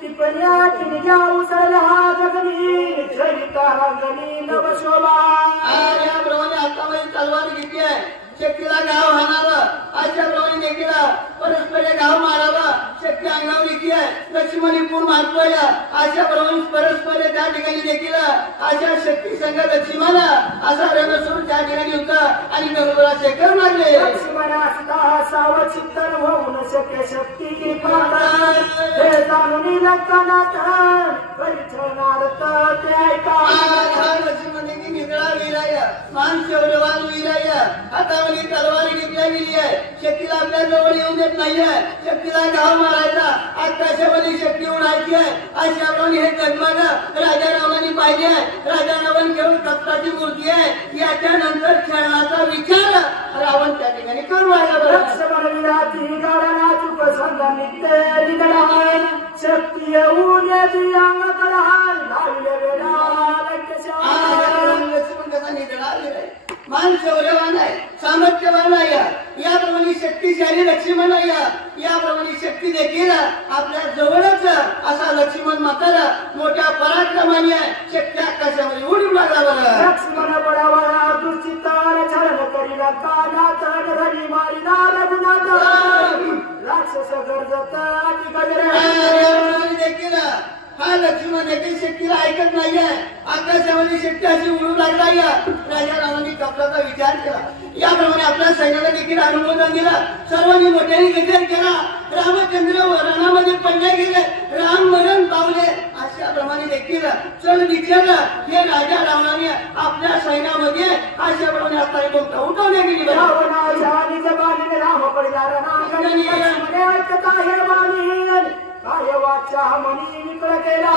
टिपण्या टिणग्या उसळल्या हा गगनी जय तारांगणी नवशोभा. याप्रमाणे हातामध्ये तलवार घेतली आहे. शक्तीला गाव हाणावं अशाप्रमाणे देखील परस्पर गाव मारावं. शक्ती अंगावर घेतली आहे. लक्ष्मणी पूर्ण मारतोय अशाप्रमाणे परस्पर त्या ठिकाणी देखील अशा शक्ती संघ लक्ष्मण असा रणसूर त्या ठिकाणी होता आणि गंगोला शेखर लागले. लक्ष्मण असता सावध चित्तन होऊन शक्य शक्ती की पाहतात हे जाणून रक्तानाथ परिचरणार्थ ते ऐका. लक्ष्मण देखील निगळा वीराय मान शौर्यवान वीराय हातामध्ये तलवार घेतल्या गेली आहे. शक्तीला आपल्या जवळ येऊ देत नाहीये. शक्तीला गाव मारायचा आकाशामध्ये शक्ती उडायची आहे अशाप्रमाणे हे जगमान राजा रावणाने पाहिजे. राजा रावण घेऊन कप्ताची मूर्ती आहे. याच्यानंतर खेळण्याचा विचार रावण त्या ठिकाणी करू लागला. लक्ष्मण विराती गाडा चुक संघ नित्य निगडान शक्ती येऊन येती अंग कराल लावले वेळा लक्ष्मण कसा निगडा आहे. मान शौर्यवान आहे. सामर्थ्यवान आहे. याप्रमाणे शक्तिशाली लक्ष्मण आहे. याप्रमाणे शक्ती देखील आपल्या जवळच असा लक्ष्मण मात्र मोठ्या पराक्रमाने आहे. शक्ती आकाशामध्ये उडू लागला. बरं लक्ष्मण पडावा दुर्चितार छळण करीला कानात धरी मारिला रघुनाथ राक्षस गरजत देखील हा लक्ष्मण देखील शक्तीला ऐकत नाहीये. आकाशामध्ये शक्ती अशी उडू लागला. राजा रामाने कपलाचा विचार केला. याप्रमाणे आपल्या सैन्याला देखील अनुमोदन दिलं. सर्वांनी मोठ्याने विचार केला. रामचंद्र रणामध्ये पडले गेले. राम मरण पावले. अशाप्रमाणे देखील चल विचार हे राजा रावणाने आपल्या सैन्यामध्ये अशाप्रमाणे आपल्याला कोणता उठवण्या गेली. राम पडला ऐकता हे बाणी काय वाचा मनी निकळ केला.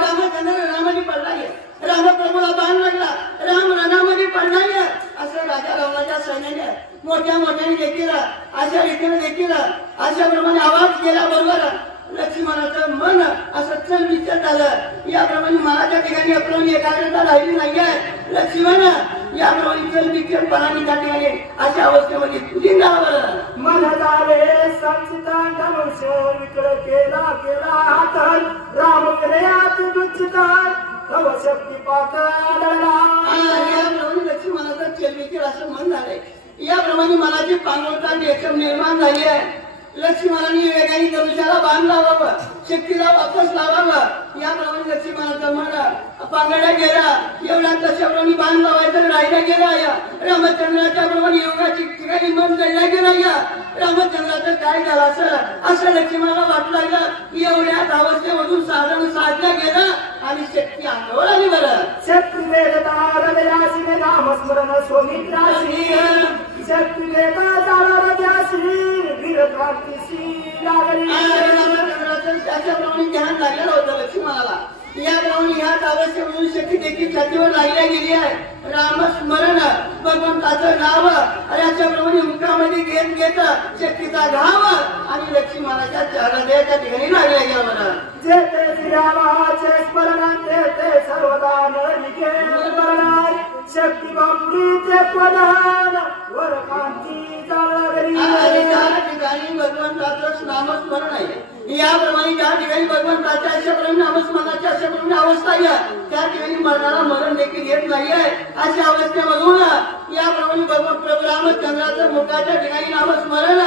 रामचंद्र रणामध्ये पडलाय. रामप्रभूला बाण लागला. राम रणामध्ये पडलाय. असं राजा रावणाच्या सैन्याने मोठ्या मोठ्याने देखील अशा रीतीने देखील अशाप्रमाणे आवाज केला. बरोबर लक्ष्मणाचं मन असं चलबिचल झालं. याप्रमाणे मनाच्या ठिकाणी आपल्याला एकाग्रता राहिली नाहीये. लक्ष्मण याप्रमाणे चलबिचलपणाने त्या ठिकाणी अशा अवस्थेमध्ये जिंदावर मन झाले संचिता धनुष्य विकळ केला केला हात राम विरयात दुच्छिता तव शक्ती पातळला. याप्रमाणे लक्ष्मणाचं चलबिचल असं मन झालंय. याप्रमाणे मनाची पांगवता निर्माण झाली आहे. लक्ष्मणाने वेगाने धनुष्याला बाण लावावं. शक्तीला वापस लावावं. याप्रमाणे लक्ष्मणाचं मन पांगडा गेला. एवढा कशाप्रमाणे बाण लावायचं राहिला गेला. रामचंद्राच्या प्रमाणे योगाची ठिकाणी मन जळला गेला. रामचंद्राचं काय झालं असं लक्ष्मणाला वाटू लागलं. एवढ्याच अवस्थेमधून साधन साधल्या गेलं आणि शक्ती अंगावर आली. बरं शक्ती वेदता हृदयासी रामस्मरण सोमित्रासी शक्ती वेदता हृदयासी वीरक्रांतीसी लागली. त्याच्याप्रमाणे ध्यान लागलेलं होतं लक्ष्मणाला. याप्रमाणे ह्याच आवश्यक म्हणून शक्ती देखील छातीवर लागल्या गेली आहे. रामस्मरण भगवंताचं नाव आणि अशाप्रमाणे मुखामध्ये घेत घेत शक्तीचा घाव आणि लक्ष्मणाच्या हृदयाच्या ठिकाणी लागल्या गेला. म्हणा जे ते श्रीरामाचे स्मरण ते सर्वदा नलिके स्मरण शक्ती बापुरीचे प्रधान वर कांती जाळगरी. आणि त्या ठिकाणी भगवंताचं नामस्मरण आहे. याप्रमाणे ज्या ठिकाणी भगवंताच्या अशाप्रमाणे नामस्मरणाच्या अशाप्रमाणे अवस्था आहे त्या ठिकाणी मरणाला मरण देखील येत नाही आहे. अशा अवस्थेमधून याप्रमाणे भगवान प्रभू रामचंद्राचं मुखाच्या ठिकाणी नामस्मरण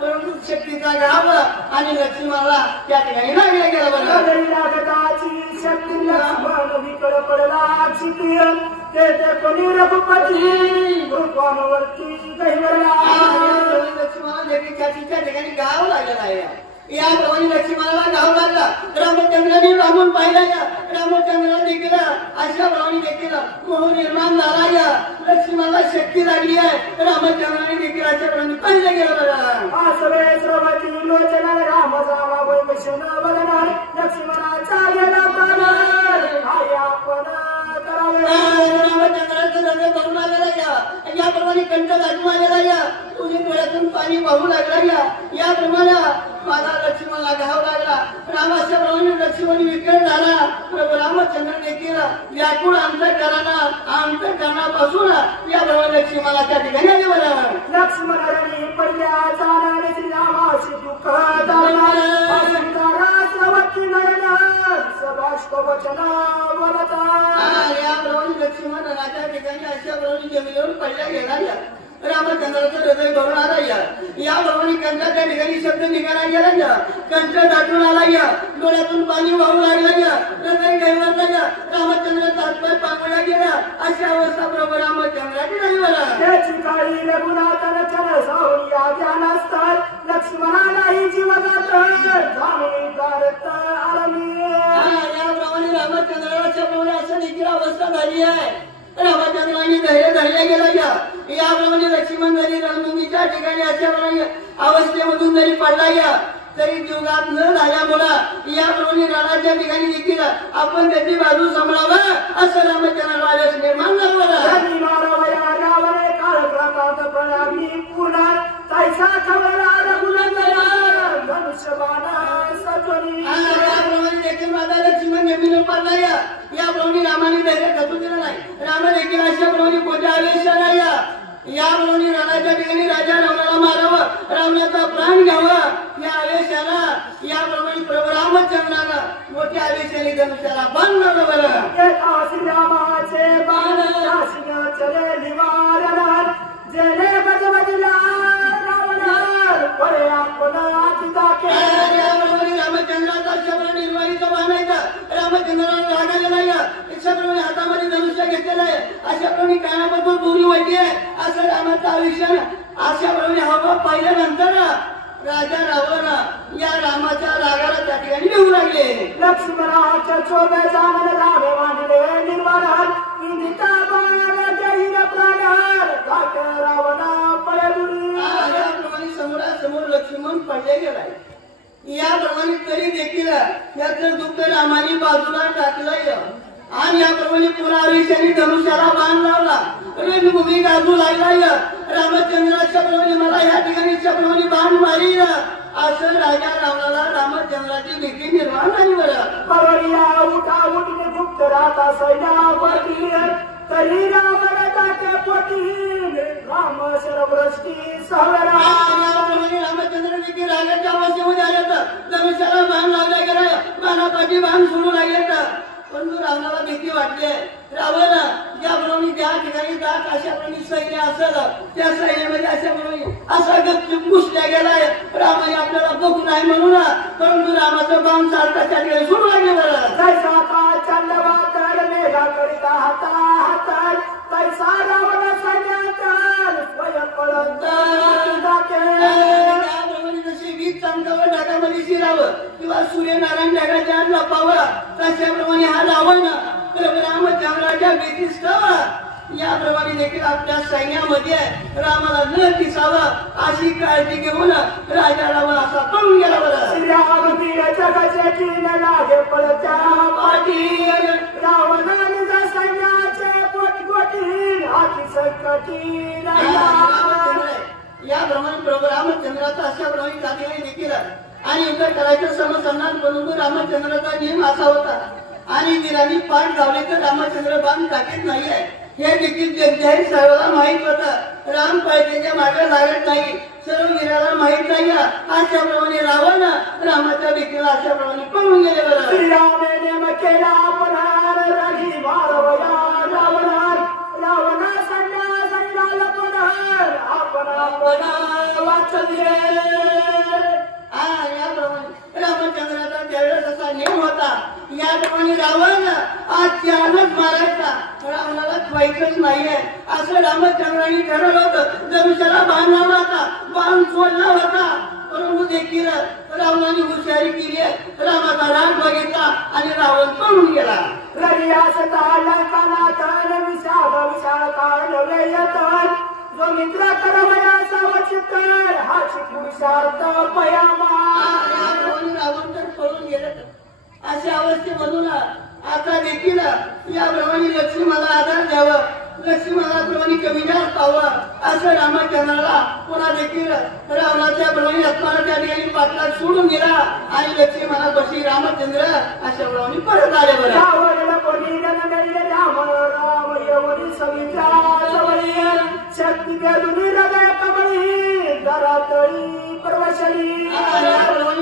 परंतु शक्तीचा घाव आणि लक्ष्मणाला त्या ठिकाणी लागला गेला. बरं लागताची शक्ती लक्ष्मण विकळ पडला क्षिती ते कोणी रघुपती रूपांवरती गहिवरला. लक्ष्मणाला देखील छातीच्या ठिकाणी घाव लागलेला आहे. याप्रमाणे लक्ष्मणाला घाव लागला. रामचंद्राने रामून पाहिला. रामचंद्र देखील अशाप्रमाणे देखील मोह निर्माण झाला. लक्ष्मणाला शक्ती लागली आहे. रामचंद्राने देखील अशाप्रमाणे पाहिलं गेलं. आसवे श्रवती लोचना राम जावा वैमशन बलना लक्ष्मणाचा गेला प्राण काय आपण करावे. रामचंद्राचं हृदय भरून आलेला याप्रमाणे कंठ दाटून आलेला तुझे डोळ्यातून पाणी वाहू लागला. याप्रमाणे माझा लक्ष्मणाला घाव लागला. रामाच्या प्रमाणे लक्ष्मण विकट झाला. प्रभू रामचंद्र देखील व्याकुळ अंतःकरणापासून याप्रमाणे लक्ष्मणाला त्या ठिकाणी आले. बरं लक्ष्मणाने पडल्या जाणारे श्रीरामाशी दुःख श्रवती नयना सभाष कवचन बोलता. याप्रमाणे लक्ष्मणाच्या ठिकाणी अशाप्रमाणे जमिनीवर पडल्या गेला. रामचंद्राचं हृदय भरून आला. याप्रमाणे कंठाच्या ठिकाणी शब्द निघाला गेला. कंठ दाटून आला. डोळ्यातून पाणी वाहू लागला. हृदय गैरवरला. रामचंद्र तात्पर्य पांगळला गेला. अशा अवस्था प्रभू रामचंद्राची नाही. बरं त्याची काळी रघुनाथन चल सावळी ध्यानस्थळ लक्ष्मणालाही जीवनात झाली कारत आरमी. याप्रमाणे रामचंद्राला अशाप्रमाणे असं देखील अवस्था झाली आहे. रामचंद्राने धैर्य धरल्या गेला. याप्रमाणे लक्ष्मण जरी रणभूमीच्या ठिकाणी अशाप्रमाणे अवस्थेमधून जरी पडला तरी जीवघात न झाल्यामुळं याप्रमाणे रणाच्या ठिकाणी देखील आपण त्याची बाजू सांभाळावं असं रामचंद्राला आवेश निर्माण झालं. पूर्ण तैसा खवला रघुनंदन धनुष्यबाणा सत्वनी. याप्रमाणे देखील माझा लक्ष्मण जमिनीवर पडला. याप्रमाणे रामाने धैर्य खचू दिलं नाही. राम देखील अशाप्रमाणे मोठ्या आवेशाला याप्रमाणे रणाच्या ठिकाणी राजा रावणाला मारावं, रावणाचा प्राण घ्यावं या आवेशाला याप्रमाणे प्रभू रामचंद्रानं मोठ्या आवेशाने धनुष्याला बाण लावलं. बरं श्रीरामाचे बाण चले निवारण जेणे बजवला रावण पळे आपण रामचंद्राचा अशाप्रमाणे निर्वाणीचा बाण आहे. रामचंद्राला रागायला नाही. अशाप्रमाणे हातामध्ये धनुष्य घेतलेलं आहे. अशाप्रमाणे कानाबद्दल दोरी वाईट आहे असं रामाचं आयुष्य. अशाप्रमाणे हवा पाहिल्यानंतर राजा रावण या रामाच्या रागाला त्या ठिकाणी येऊ लागले. लक्ष्मणाच्या चोबे जामन रामे मांडले निर्वाण इंदिता बाण जैन प्राण काट रावण पळेलुरी. याप्रमाणे समोरासमोर लक्ष्मण पडले गेलाय. याप्रमाणे तरी देखील याचं दुःख रामाने बाजूला टाकलंय आणि याप्रमाणे पुन्हा आयुष्याने धनुष्याला बाण लावला. रणभूमी गाजू लागला. रामचंद्राच्या प्रमाणे मला या ठिकाणी प्रमाणे बाण मारील असं राजा रावणाला रामचंद्राची भीती निर्माण झाली. बरं उठा उठणे गुप्त राहता सैन्यावरती तरी रावणाच्या पोटी राम शरवृष्टी सहरा. रामचंद्र देखील रागाच्या अवस्थेमध्ये आले. धनुष्याला बाण लावला गेला. बाणापाठी बाण सोडू लागले. परंतु रावणाला भीती वाटते. रावण ज्याप्रमाणे ज्या ठिकाणी जात अशाप्रमाणे सैन्य असेल त्या सैन्यामध्ये अशाप्रमाणे असा गपचूप घुसल्या गेलाय. रामाने आपल्याला बघू नाही म्हणून परंतु रामाचं बाण सारखा त्या ठिकाणी सोडू लागले. करिता हाता हातात तैसा रावण सैन्यात स्वयं पळत जशी वीज चमकावं ढगामध्ये शिरावं किंवा सूर्यनारायण ढगाच्या आत लपावं तशाप्रमाणे हा रावण रामचंद्राच्या भीतीस्तव याप्रमाणे देखील आपल्या सैन्यामध्ये रामाला न दिसावं अशी काळजी घेऊन राजा रावण असा पळून गेला. बरं लागे पळच्या पाठी रावणाने सैन्याचे पोटपोटी हाती संकटी याप्रमाणे प्रभू रामचंद्राचा अशा प्रमाणे जातीने देखील आणि युद्ध करायचं समसन्नाट बनवून रामचंद्राचा नियम असा होता. आणि वीरांनी पाठ धावले तर रामचंद्र बाण टाकीत नाहीये हे देखील जगजाहीर सर्वांना माहित होतं. राम पायथ्याच्या मागे लागत नाही, सर्व वीराला माहित नाही. अशाप्रमाणे रावण रामाच्या देखील अशाप्रमाणे पळून गेले. बरं रावणाने केला अपराध रागी मारवया रावणात रावणा संघाला पुनः आपण वाचले. याप्रमाणे रामचंद्राचा त्यावेळेस असा नियम होता. याप्रमाणे रावण अचानक मारायचा, रावणाला व्हायचंच नाहीये असं रामचंद्रांनी ठरवलं होतं. धनुष्याला बाण लावला होता, बाण सोडला होता, परंतु देखील रावणाने हुशारी केली. रामाचा राग बघितला आणि रावण पळून गेला. जो मित्र करवयाचा वचितर हाची पुरुषार्थ पयामा. रावण तर पळून गेले. अशा अवस्थेमधून आता देखील याप्रमाणे लक्ष्मणाला आधार द्यावं, लक्ष्मणाला प्रमाणे कमी जास्त पाहावं असं रामचंद्राला पुन्हा देखील रावणाच्या प्रमाणे असताना त्या ठिकाणी पाटला सोडून गेला आणि लक्ष्मणा बशी रामचंद्र अशा प्रमाणे परत आले. बरं शक्ती हृदय कमळी दरातळी प्रवशली.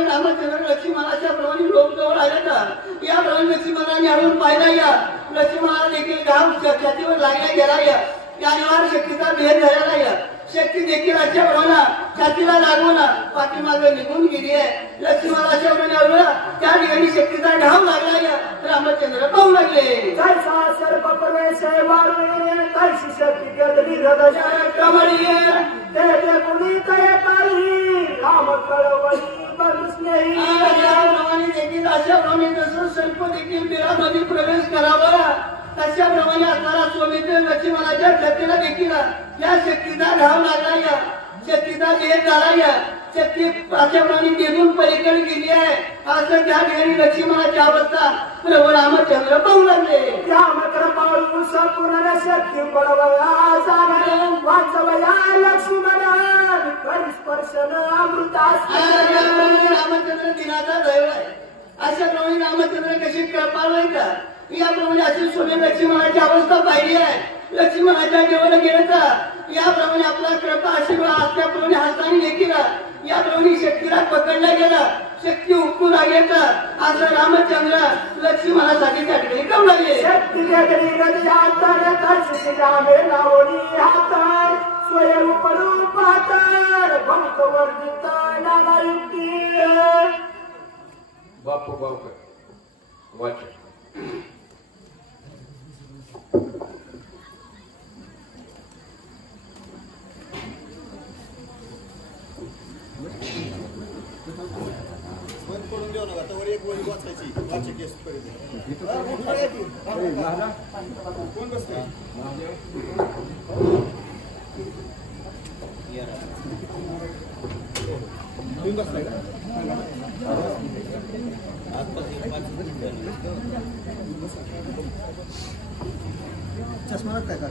रामचंद्र लक्ष्मणाच्या प्रमाणे लोक जवळ आले तर याप्रमाणे लक्ष्मणाने हळून पाहिला. या लक्ष्मणाला देखील घाम छातीवर लागला गेला. या अनिवार्य शक्तीचा भेद झालेला. या शक्ती देखील अशा प्रमाणे छातीला लागून पाठीमागे निघून गेली आहे. लक्ष्मणाला अशा प्रमाणे त्या ठिकाणी शक्तीचा ढाव लागला. या रामचंद्र पाहू लागले. सर्प प्रवेश तैशी शक्ती गदली हृदय कमळी ते कुणी तयारी राम कळवली त्याप्रमाणे देखील अशा प्रमाणे जसं सर्प देखील बिळामध्ये प्रवेश करावा तशाप्रमाणे असणारा स्वामीचे लक्ष्मणाच्या छातीला देखील या शक्तीचा घाव लागला. या शक्तीचा भेद झाला. या शक्ती अशाप्रमाणे निघून पलीकडे गेली आहे असं त्या ठिकाणी लक्ष्मणाची अवस्था प्रभू रामचंद्र पाहू लागले. रामकृपाळू संपूर्ण शक्ती पळवया जाणारे वाचवया लक्ष्मणा स्पर्शन अमृता. रामचंद्र दिनाचा दैव आहे. अशा प्रमाणे रामचंद्र कशी कृपाळवायचा याप्रमाणे अशी स्वामी लक्ष्मणाची अवस्था पाहिली आहे. लक्ष्मणाच्या जेवण गेलं तर याप्रमाणे आपला कृपा आशीर्वाद असल्याप्रमाणे हाताने देखील याप्रमाणे शक्तीला पकडला गेला. शक्ती उपटू लागले तर असं रामचंद्र लक्ष्मणासाठी त्या ठिकाणी करू लागले. शक्ती स्वयंरूपात भक्तवर्जित नागायुक्ती. बापू बावकर वाचक. पडून देऊ नका तर एक वरी वाचायची वाचक केस कोण बसतोय तुम्ही बसलाय का चष्मा लागताय का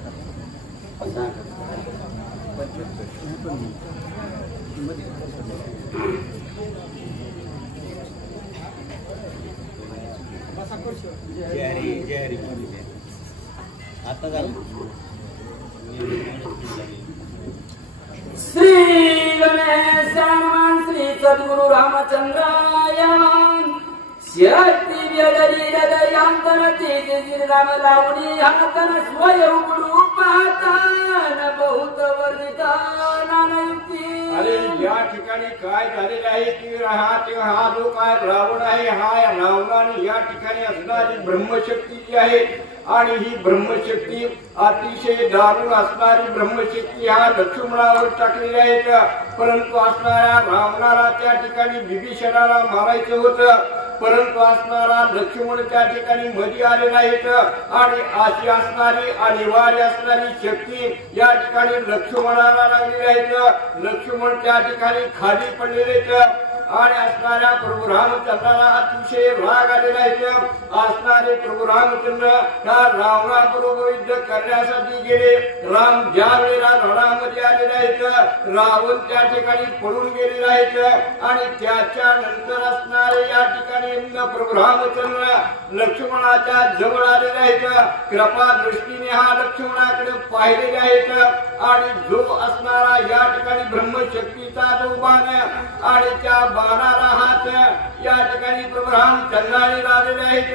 आता झालं. श्री गणेश हनुमान श्री सद्गुरु रामचंद्राय शक्ती व्यदरी हृदयांतरती श्री राम लावणी हातन स्वयंरूपातन बहुत वर्णिता नानयुक्ती. अरे या ठिकाणी काय झालेलं आहे की हा जो काय रावण आहे हा रावणाने या ठिकाणी असणारी ब्रह्मशक्ती जी आहे आणि ही ब्रह्मशक्ती अतिशय दारुण असणारी ब्रह्मशक्ती ह्या लक्ष्मणावर टाकलेली आहे. परंतु असणाऱ्या रावणाला त्या ठिकाणी विभीषणाला मारायचं होतं. परंतु असणारा लक्ष्मण त्या ठिकाणी मध्ये आले नाहीत आणि अशी असणारी अनिवार्य असणारी शक्ती या ठिकाणी लक्ष्मणाला लागलेली आहेत. लक्ष्मण त्या ठिकाणी खाली पडलेले आणि असणाऱ्या प्रभू रामचंद्राला अतिशय राग आलेला आहे. असणारे प्रभू रामचंद्र त्या रावणाबरोबर युद्ध करण्यासाठी गेले. राम ज्या वेळेला रणामध्ये आलेले आहेत रावण त्या ठिकाणी पडून गेलेले आहेत आणि त्याच्या नंतर असणारे या ठिकाणी प्रभू रामचंद्र लक्ष्मणाच्या जवळ आलेले आहेत. कृपा दृष्टीने हा लक्ष्मणाकडे पाहिलेले आहेत आणि जो असणारा या ठिकाणी ब्रह्मशक्तीचा जो बाण आणि त्या बाणाला हात या ठिकाणी प्रभू रामचंद्राने लावलेले आहेत.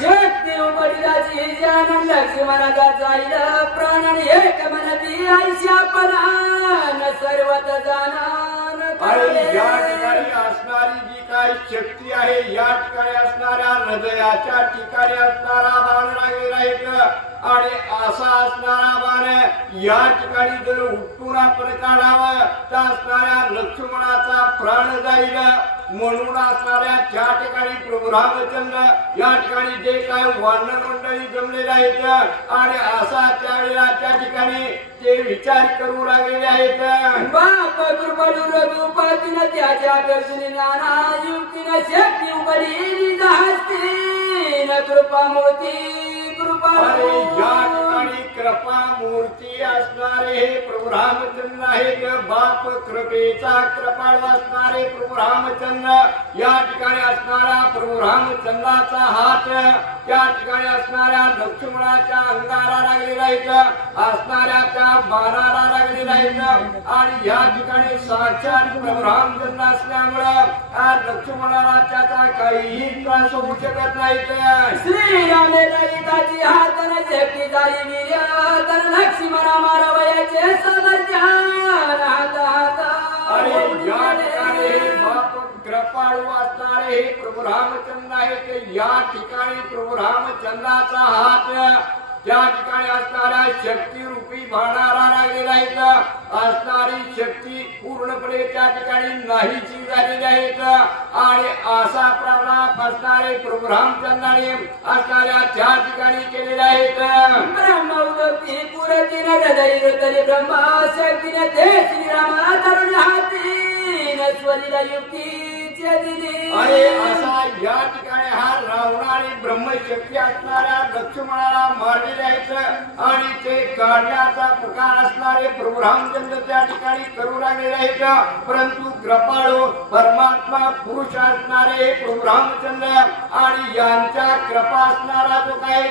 शक्ती उमटल्याची ज्ञान लक्ष्मणाचा जाईल प्राण एक मनती आयुष्यापणान सर्वत जाणान आणि या ठिकाणी असणारी जी काही शक्ती आहे या ठिकाणी असणाऱ्या हृदयाच्या ठिकाणी असणारा बाण लागलेला आहे आणि असा असणारा बाण या ठिकाणी जर उठून आपण काढावा तर असणाऱ्या लक्ष्मणाचा प्राण जाईल. म्हणून असणाऱ्या त्या ठिकाणी प्रभू रामचंद्र या ठिकाणी जे काय वानर मंडळी जमलेले आहेत आणि असा त्यावेळेला त्या ठिकाणी ते विचार करू लागलेले आहेत. बाप कृपलू रघुपतीन त्याच्या गरजूने नाना युक्तीन शक्ती उमडी हस्तीन कृपा मूर्ती कृपा या ठिकाणी कृपा मूर्ती असणारे हे प्रभू रामचंद्र आहेत. बाप कृपेचा कृपाळ असणारे प्रभू रामचंद्र या ठिकाणी असणारा प्रभू रामचंद्राचा हात त्या ठिकाणी असणाऱ्या लक्ष्मणाच्या अंगाला लागलेला आहे. असणाऱ्या त्या बाणाला लागलेला आहे आणि या ठिकाणी साक्षात प्रभू रामचंद्र असल्यामुळे लक्ष्मणाला त्याचा काहीही त्रास होऊ शकत नाही. श्रीरामे ललिताची हातन शक्ती झाली वीर्य तर लक्ष्मणा मारवयाचे समर्थ हात आणि या ठिकाणी हे बाप कृपाळू असणारे हे प्रभू रामचंद्र आहेत. या ठिकाणी प्रभू रामचंद्राचा हात त्या ठिकाणी असणाऱ्या शक्ती रूपी बाणाला लागलेला आहे. असणारी शक्ती पूर्णपणे त्या ठिकाणी नाहीची झालेली आहेत आणि असा प्रभाव असणारे प्रभू रामचंद्राने असणाऱ्या त्या ठिकाणी केलेले आहेत. ब्रह्मोक्ती पुरतीन हृदय तरी ब्रह्म शक्तीने ते श्रीराम तरुण हातीन स्वरीला युक्तीचे दिली. आणि असा या ठिकाणी हा रावणाने ब्रह्मशक्ती असणाऱ्या लक्ष्मणाला मारलेले आहेत आणि ते काढण्याचा प्रकार असणारे प्रभू रामचंद्र त्या ठिकाणी करू लागलेले आहेत. परंतु कृपाळू परमात्मा पुरुष असणारे प्रभू रामचंद्र आणि यांच्या कृपा असणारा जो काय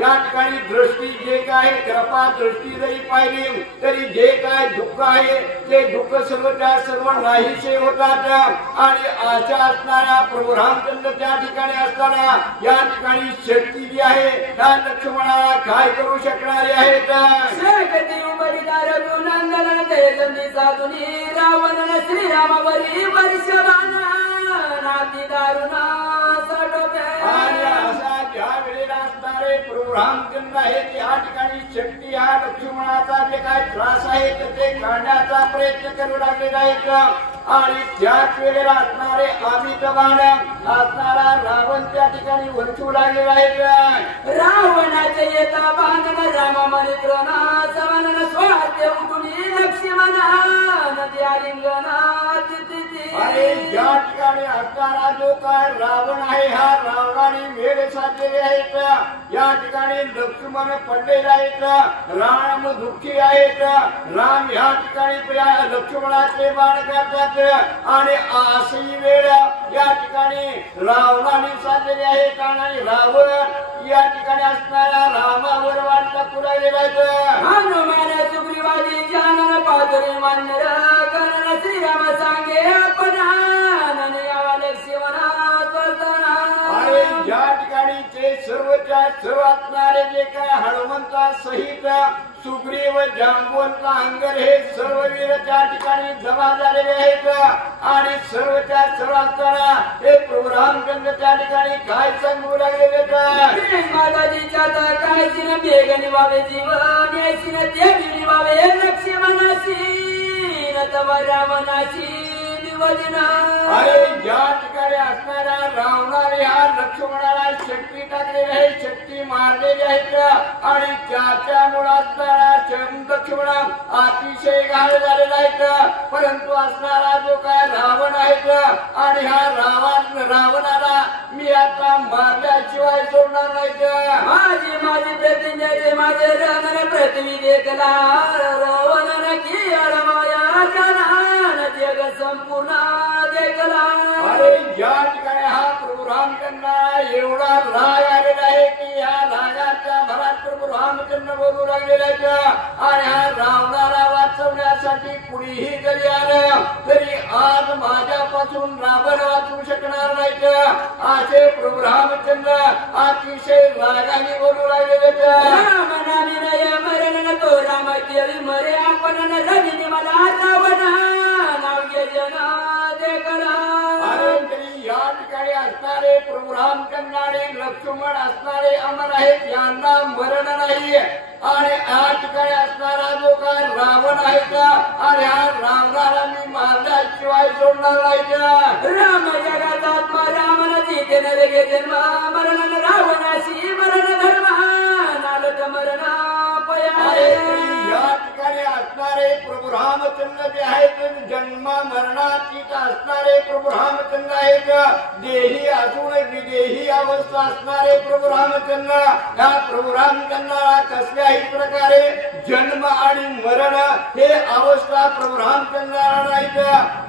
या ठिकाणी दृष्टी जे काय कृपा दृष्टी जरी पाहिली तरी जे काय दुःख आहे ते दुःख सर्व त्या सर्व नाहीसे होतात आणि अशा असणाऱ्या प्रभू रामचंद्र त्या ठिकाणी असताना या ठिकाणी शक्ती जी आहे त्या लक्ष्मणाला काय करू शकणारे आहेत. शक्ती उमरीदार गुणंदन ते संधी साधुनी रावण श्रीरामावरी वर्षवान नाती दारुणा आणि असा ज्या वेळेला असणारे प्रभू रामचंद्र आहेत या ठिकाणी शक्ती हा लक्ष्मणाचा जे काय त्रास आहे ते काढण्याचा प्रयत्न करू लागलेला आहेत आणि त्याच वेळेला असणारे अमित बाण असणारा रावण त्या ठिकाणी वंचू लागलेला आहे. रावणाचे येता बांधन राम मनित्रणा समान स्वार्थ उठून लक्ष्मणा नदी आलिंगना आणि या ठिकाणी असणारा जो काय रावण आहे हा रावणाने वेळ साधलेले आहेत. या ठिकाणी लक्ष्मण पडलेले आहेत. राम दुःखी आहेत. राम या ठिकाणी लक्ष्मणाचे बाण करतात आणि अशी वेळ या ठिकाणी रावणाने साधलेली आहे. आणि रावण या ठिकाणी असणाऱ्या रामावर वाट टाकू लागलेला आहे. हनुमान सुग्रीवादी जानन पातळी मान्य करण श्रीराम सांगे आपण यावा लक्ष्मणा आणि या ठिकाणी ते सर्वच्या सर्व असणारे जे काय हनुमंता सहित सुग्रीव जांबवंत अंगर हे सर्व वीर त्या ठिकाणी जमा झालेले आहेत आणि सर्वच्या सर्व असताना हे प्रभू रामचंद्र त्या ठिकाणी काय सांगू लागलेले माताजीच्या काय सिन बेग निवावे जीवन येसिन देवी निवावे लक्ष्मणाशी तव रावणाशी जीवदिना अरे ज्या ठिकाणी असणाऱ्या रावणाने हा लक्ष्मणाला शक्ती टाकलेली आहे, शक्ती मारलेली आहे आणि त्याच्यामुळे असणारा लक्ष्मण अतिशय घाण झालेला आहे. परंतु असणारा जो काय रावण आहे आणि ह्या रावणाला मी आता मारल्याशिवाय सोडणार नाही. माझी प्रतिज्ञा माझे रण पृथ्वी देखला रावण की अडमाया जनान जग संपूर्ण देखला. अरे या ठिकाणी हा प्रभू रामचंद्र एवढा राग आलेला आहे की या रागाच्या भरात प्रभू रामचंद्र बोलू लागलेला आहे आणि हा रावणाला वाचवण्यासाठी कुणीही जरी आलं तरी आज माझ्यापासून रावण वाचवू शकणार नाही असे प्रभू रामचंद्र अतिशय रागाने बोलू लागलेले. राम नामी नय मरण तो राम केळी मरे आपण रविनी मला रावण नाव जन देखला. अरे तरी या ठिकाणी असणारे प्रभू रामचंद्र आणि लक्ष्मण असणारे अमर आहेत, यांना मरण नाही. आणि या ठिकाणी असणारा जो काय रावण आहे का आणि हा रावणाला मी मारल्याशिवाय सोडणार नाही. राम जगात आत्मा रामन जिथे नरगे जन्म मरण रावणाशी मरण धर्म नालट मरण अरे तरी या ठिकाणी असणारे प्रभू रामचंद्र जे आहेत जन्म मरणातीत असणारे प्रभू रामचंद्र आहेत, देही असून विदेही अवस्था असणारे प्रभू रामचंद्र. या प्रभू रामचंद्राला कसल्याही प्रकारे जन्म आणि मरण हे अवस्था प्रभू रामचंद्राला नाहीत.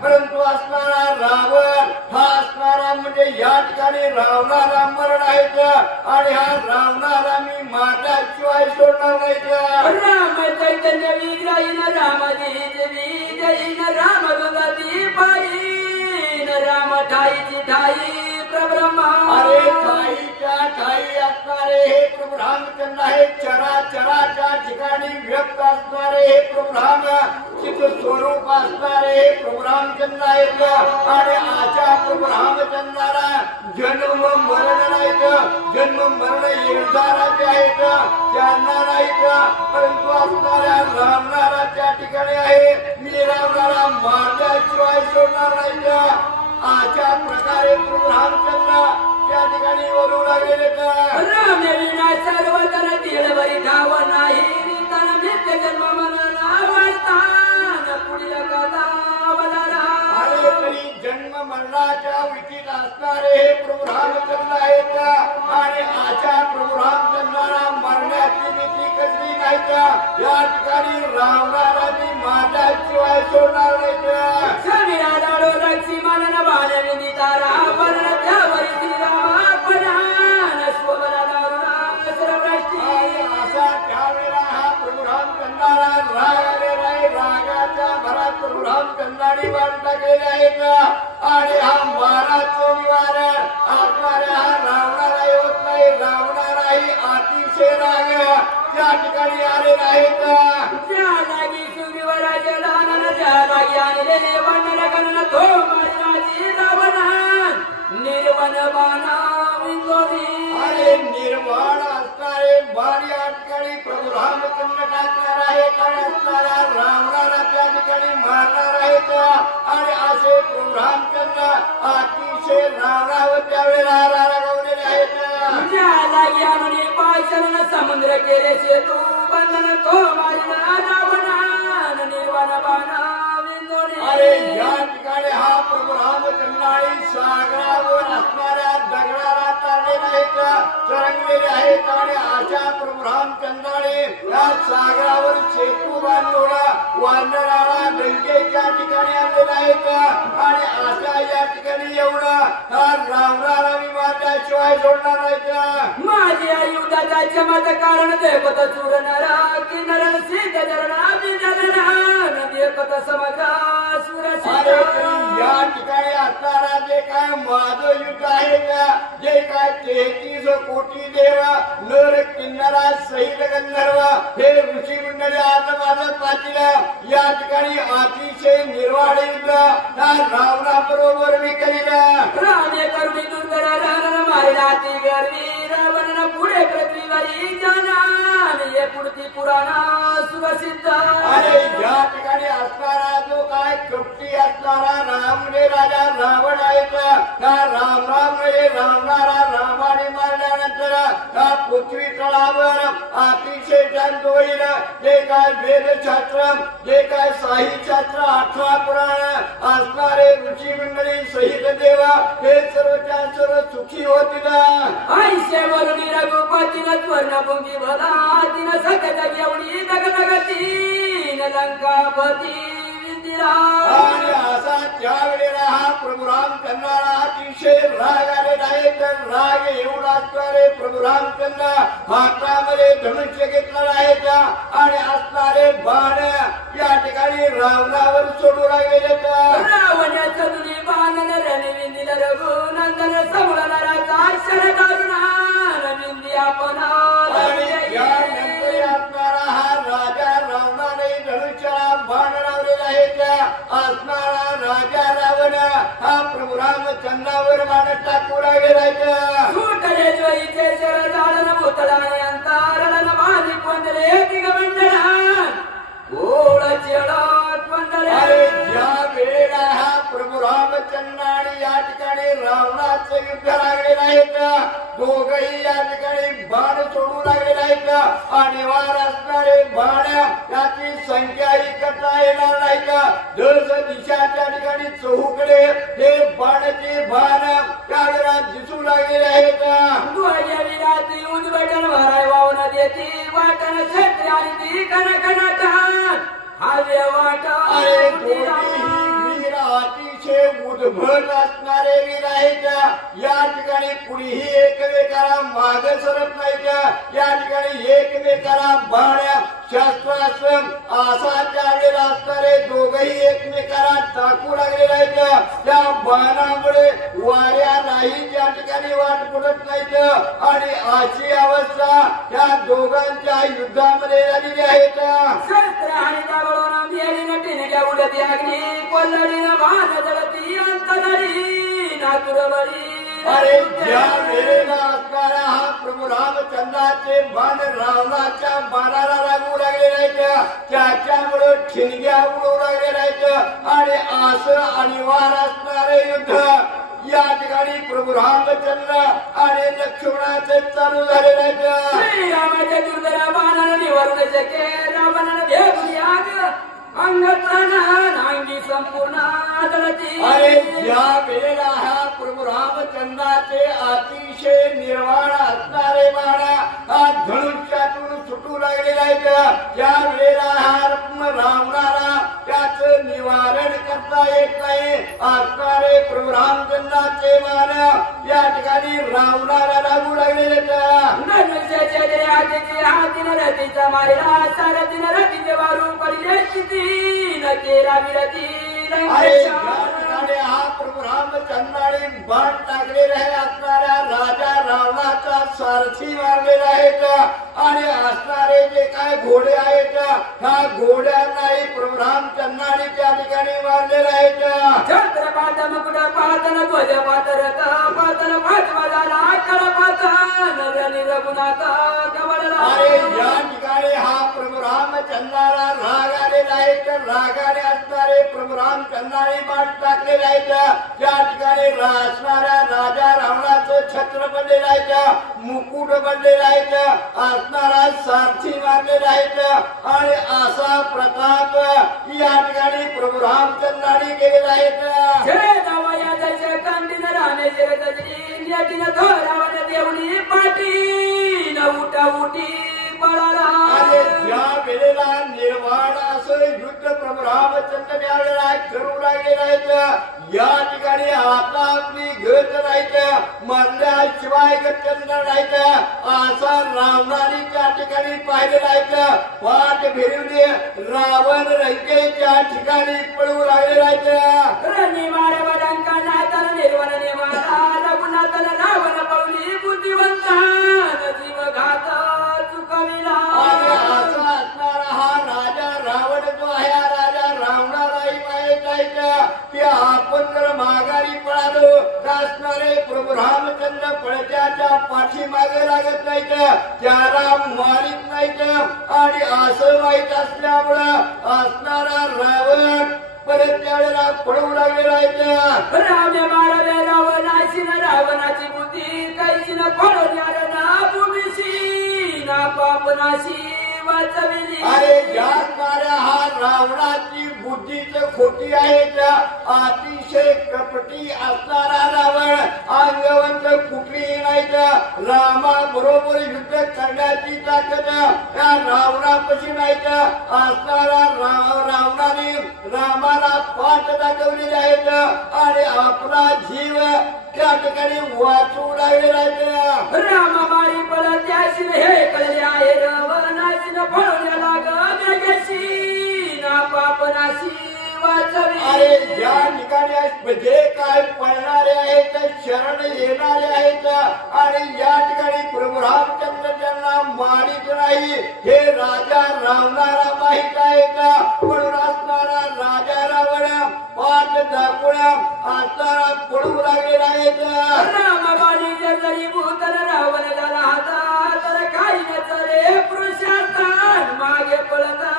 परंतु असणारा रावण हा असणारा म्हणजे या ठिकाणी रावणाला मरण आहेत आणि हा रावणाला मी मारल्याशिवाय सोडणार नाहीत. राम चैतन्य विग्रहीन रामदीज विजयीन राम दुगती पायीन राम ठाईची ठाई प्रब्रह्मा. अरे ठाईच्या ठाई असणारे हे प्रभू रामचंद्र आहे, चराचराच्या ठिकाणी व्यक्त असणारे हे प्रभू राम चित स्वरूप असणारे हे प्रभू रामचंद्र आहेत आणि अशा प्रभू रामचंद्राला जन्म मरण नाहीत. जन्म मरण येणाराचे आहेत त्यांना नाहीत, परंतु असणाऱ्या रावणाला त्या ठिकाणी आहे. मी रावणाला मारल्याशिवाय सोडणार नाही अशा प्रकारे प्रभू रामचंद्र त्या ठिकाणी बोलू लागलेले. राम विना सर्व तन तिळवरी धाव नाही तन नित्य जन्म मरण वाचतान पुढील कथा वदारा. अरे तरी जन्म मरणाच्या विटीत असणारे हे प्रभू रामचंद्र आहेत आणि अशा प्रभू रामचंद्राला मरण्याची भीती कसली नाहीत. या ठिकाणी रावणाला मी माझ्याशिवाय सोडणार नाही. शमीरा दाडो लक्ष्मी मनन बाण विदितारा वरण त्यावरी श्रीरामा पणान स्वबला दारुणा सर्वराष्ट्री. असा त्यावेळेला हा प्रभू रामचंद्राला राग आलेला आहे. रागाच्या भरात प्रभू रामचंद्राने बाण टाकलेले आहेत आणि हा माराचं निवारण असणाऱ्या हा रावणाला होत नाही. रावणालाही अतिशय राग त्या ठिकाणी आलेला आहेत. ज्या लागी सूर्यवरा जलानन ज्या लागी आणले वंदन करण तो माझी रावणान निर्वण बाणा विंदोरी. अरे निर्वाण असणारे बाण या ठिकाणी प्रभू रामचंद्र टाकणार आहेत आणि असणाऱ्या रावणाला त्या ठिकाणी मारणार आहेत आणि असे प्रभू रामचंद्र अतिशय रावणावर त्यावेळेला रागावलेले आहेत. ज्या लागी आणून पायचरण समुद्र केले सेतू बंधन तो मारिना रावणान निर्वण बाणा विंदोरी. अरे या ठिकाणी हा प्रभू रामचंद्राने सागरावर असणाऱ्या दगडाला तारलेले आहेत, तरंगलेले आहेत आणि अशा प्रभू रामचंद्राने या सागरावर सेतू बांधून वानराला लंकेच्या ठिकाणी आणलेला आहेत आणि अशा या ठिकाणी एवढा हा रावणाला मी मारल्याशिवाय सोडणार नाहीत. माझी आयुधाचा चमत्कार देखत चूर नरा किन्नर सिद्ध जरणा विजरणा देखत समजा अरे तरी या ठिकाणी असणारा जे काय माझं युद्ध आहे का, जे काय 33 कोटी देव नर किन्नरा सहित गंधर्व हे ऋषी मंडळी आज माझं पाहिलं या ठिकाणी अतिशय निर्वाळ युद्ध रावणाबरोबर मी केलेलं. राणे करुणी दुर्गड रण मारिला ती गरवी रावण पुढे पृथ्वीवरी जाणार ये पुढची पुराण सुप्रसिद्ध. आणि या ठिकाणी असणारा जो काय कपटी असणारा रामने राजा रावण आहे का राम राम रे रावणारा रामाने मारल्यानंतर पृथ्वी तळावर अतिशय शांत होईल. जे काय वेदशास्त्र जे काय साहित्यशास्त्र 18 पुराण असणारे ऋषी मंडळी सहित देवा हे सर्वच्या सर्व सुखी होतील. ऐसे बोलणी रघुपतीन स्वर्णभुंगी भला तिन सकट घेवडी दगदगती लंकापती विंदिरा. आणि असा त्यावेळेला हा प्रभू रामचंद्राला अतिशय राग आलेला आहे. तर राग एवढा असणारे प्रभू रामचंद्र हातामध्ये धनुष्य घेतलेला आहे आणि असणारे बाण या ठिकाणी रावणावर सोडू लागलेले. रावणाच्या दुनी बाणन रणविंदील रघुनंदन समोरणारा शर दारुणा विंदी आपण. आणि यानंतर असणारा हा राजा रावणाने धनुष्याला बाण लावलेला आहे. असणारा राजा रावण हा प्रभू रामचंद्रावर बाण टाकू लागलेला आहे. सुटले जोईचे शर जाळन भूतळाने अंतरण बाणी पंधरे दिगमंडळान ओळ चेळत पंधरे. अरे ज्या वेळेला हा प्रभू रामचंद्र आणि या ठिकाणी रावणाचं युद्ध लागलेलं आहे. दोघही या ठिकाणी बाण सोडू लागलेले आहेत आणि वार असणारे बाण याची संख्या एकत्र येणार नाही. दस दिशाच्या ठिकाणी चहूकडे हे बाणाचे बाण त्यावेळेला दिसू लागलेले आहेत. विराती उद्भटन भराय वाहून देती वाटण क्षेत्र आणि ती कणकणाटान हवे वाट. अरे दोन्हीही वीर अतिशय उद्भट असणारे वीर आहेत. या ठिकाणी कुणीही एकमेकाला माग सरत नाहीत. या ठिकाणी एकमेकाला बाण शस्त्रास्त्र असा त्यावेळेला असणारे दोघही एकमेकाला टाकू लागलेले आहेत. त्या बाणामुळे वाऱ्या नाही त्या ठिकाणी वाट पडत नाहीत आणि अशी अवस्था त्या दोघांच्या युद्धामध्ये झालेली आहेत. शस्त्र आणि दाबळून बियालीनं टिनक्या उडती अग्नी कोल्हाडीनं बाण जळती अंतदरी नातुरबळी. अरे ज्या वेळेला असणारा हा प्रभू रामचंद्राचे बाण रावणाच्या बाणाला लागू लागलेले आहेत. त्याच्यामुळे ठिणग्या उडवू लागलेल्या आहेत आणि असं अनिवार्य असणारे युद्ध या ठिकाणी प्रभू रामचंद्र आणि लक्ष्मणाचे चालू झालेले आहेत. श्रीरामाच्या दुर्धरा बाणानं निवारून शके रावणानं देवली आग अंगी संपूर्ण आदळती. अरे ज्या वेळेला हा प्रभू रामचंद्राचे अतिशय निर्वाण असणारे बाण हा धनुष्यातून सुटू लागलेला आहे. त्या वेळेला हा रावणाला त्याचं निवारण करता येत नाही. असणारे प्रभू रामचंद्राचे बाण या ठिकाणी रावणाला लागू लागलेले. धनुष्याचे हातीनं रतीचा मारिला सारथीनं रतीचे वारू पडले किती नकेरा विरती. अरे या ठिकाणी हा प्रभू रामचंद्राने बाण टाकलेला आहे. असणाऱ्या राजा रावणाचा सारथी मारलेला आहेत आणि असणारे जे काय घोडे आहेत ह्या घोड्यांनाही प्रभू रामचंद्राने त्या ठिकाणी मारलेले आहेत. छत्र पात मुकुट पातन ध्वज पात रथ पातन पाचवा झाला कळ पातन रघुनाथ कवळला. अरे या ठिकाणी हा प्रभू रामचंद्राला राग आलेला आहे. तर रागाने असणारे प्रभू रामचंद्राने बाण टाकलेले आहेत. त्या ठिकाणी असणाऱ्या राजा रावणाचं छत्र बनलेलं आहे, मुकुट बनलेलं आहे, असणारा सारथी मारलेला आहे आणि असा प्रताप या ठिकाणी प्रभू रामचंद्राने केलेला आहे. देवणी पाटी उठा उठी आणि ज्या वेळेला निर्वाण असं युद्ध प्रभू रामचंद्र यावेळेला करू लागलेलं आहे. या ठिकाणी आता आपली गत नाहीत, मरल्याशिवाय गतचंद्र नाहीत असा रावणाने त्या ठिकाणी पाहिलेला आहे. पाठ फिरवली रावण रंकेच्या ठिकाणी पळू लागलेला आहे. निर्वण नेमाला रघुनाथन रावण पवली बुद्धिवंता जीव घात चुकविला. आणि असा असणारा हा राजा रावण जो आहे नाहीत की आपण जर माघारी पळालो तर असणारे प्रभू रामचंद्र पळत्याच्या पाठीमागे लागत नाहीत, त्याला मारित नाहीत. आणि असं माहीत असल्यामुळं असणारा रावण परत त्यावेळेला पळवू लागलेला आहे. रावणे मारले रावणाची न रावणाची बुद्धी काहीची न पळवणार ना भूमीशी ना पापनाशी वाचविली. अरे ज्या हा रावणाची बुद्धीच खोटी आहे, अतिशय कपटी असणारा रावण अंगवंत कुठलीही नाही. रामा बरोबर युद्ध करण्याची ताकद या रावणापाशी नाही. असणारा रावणाने रामाला पाठ दाखवलेले आहेत आणि आपला जीव त्या ठिकाणी वाचवू लागलेला आहे. रामाबाई पळत त्याशी हे कळले आहे रावणाची न पळवण्याला गशी ना पापनाशी वाचवी. अरे ज्या ठिकाणी जे काय पळणारे आहेत शरण येणारे आहेत आणि या ठिकाणी प्रभू रामचंद्र त्यांना मानित नाही हे राजा रावणाला माहित आहेत. म्हणून असणारा राजा रावण पाठ दाखवून असणारा पळू लागलेला आहेत. रामाबाई जरी भूतन रावण झाला हाता तर काही नचले पुरुषार्थान मागे पळता.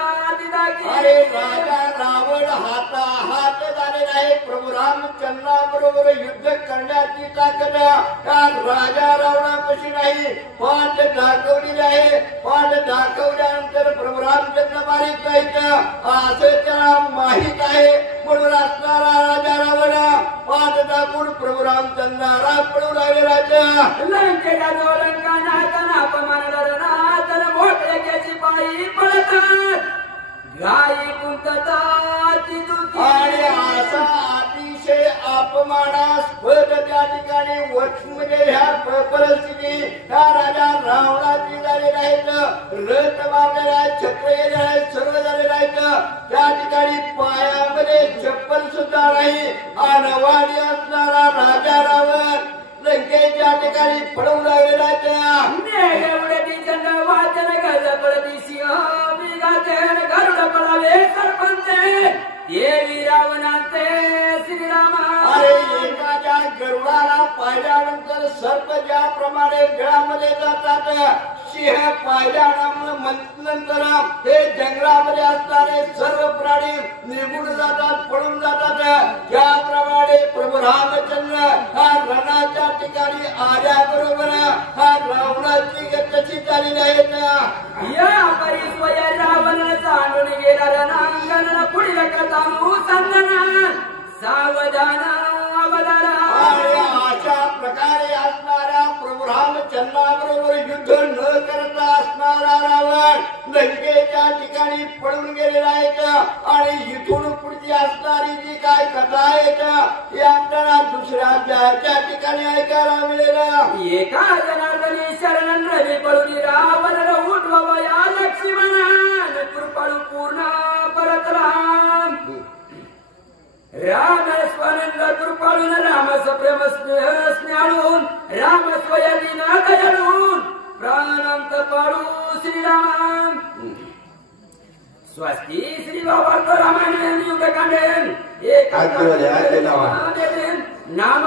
अरे राजा रावण हात झालेला आहे. प्रभू रामचंद्राबरोबर युद्ध करण्याची ताकद या राजा रावणापाशी नाही. पाठ दाखवलेली आहे. पाठ दाखवल्यानंतर प्रभू रामचंद्र मारित नाहीत असं त्याला माहित आहे. म्हणून असणारा राजा रावण पाठ दाखवून प्रभू रामचंद्राला पळू लागलेला आहे. लंकेला जो लंका नाताना अपमान लढना तर मोठ्याची पायी पळतात गायी कुंतताची दुखी. आणि असा अतिशय अपमानास्पद त्या ठिकाणी म्हणजे ह्या परिस्थिती त्या राजा रावणाची झालेल्या आहेत. रथ बांधलेला आहे, छत्र गेलेला आहे, सर्व झालेलं आहेत. त्या ठिकाणी पायामध्ये चप्पल सुद्धा नाही. अनवाणी असणारा राजा रावण लंकेच्या ठिकाणी पळवू लागलेला आहे. वाचन गज पडती सिंह बिगाते गरुड पळावे सरपंच देवी रावणाचे श्रीरामा. अरे एखाद्या गरुडाला पाहिल्यानंतर सर्प ज्याप्रमाणे गळामध्ये जातात, सिंह पाहिल्यानंतर हे जंगलामध्ये असणारे सर्व प्राणी निघून जातात, पळून जातात. त्याप्रमाणे प्रभू रामचंद्र हा रणाच्या ठिकाणी आल्याबरोबर हा रावणाची गती झालेली आहे. या परिस्वय रावण जाणून गेला रणांगण पुढील कथानु संगना सावधान अवधाना. आणि अशा प्रकारे असणाऱ्या प्रभू रामचंद्राबरोबर युद्ध न करता असणारा रावण लंकेच्या ठिकाणी पळून गेलेला आहे. आणि इथून पुढची असणारी जी काय कथा आहेत ही आपल्याला दुसऱ्या त्या ठिकाणी ऐकायला मिळेल. एका जनार्दनी शरण रवी पळून रावण उठवा या लक्ष्मणान कृपाळू पूर्ण परत राम. राम स्वानंद कृपाळून रामस प्रेम स्नेहाळून राम स्वयंदीन दयाळून प्राणांत पाळू श्रीराम. स्वस्ती श्री बाबा रामायण युगकांडेन एक नाम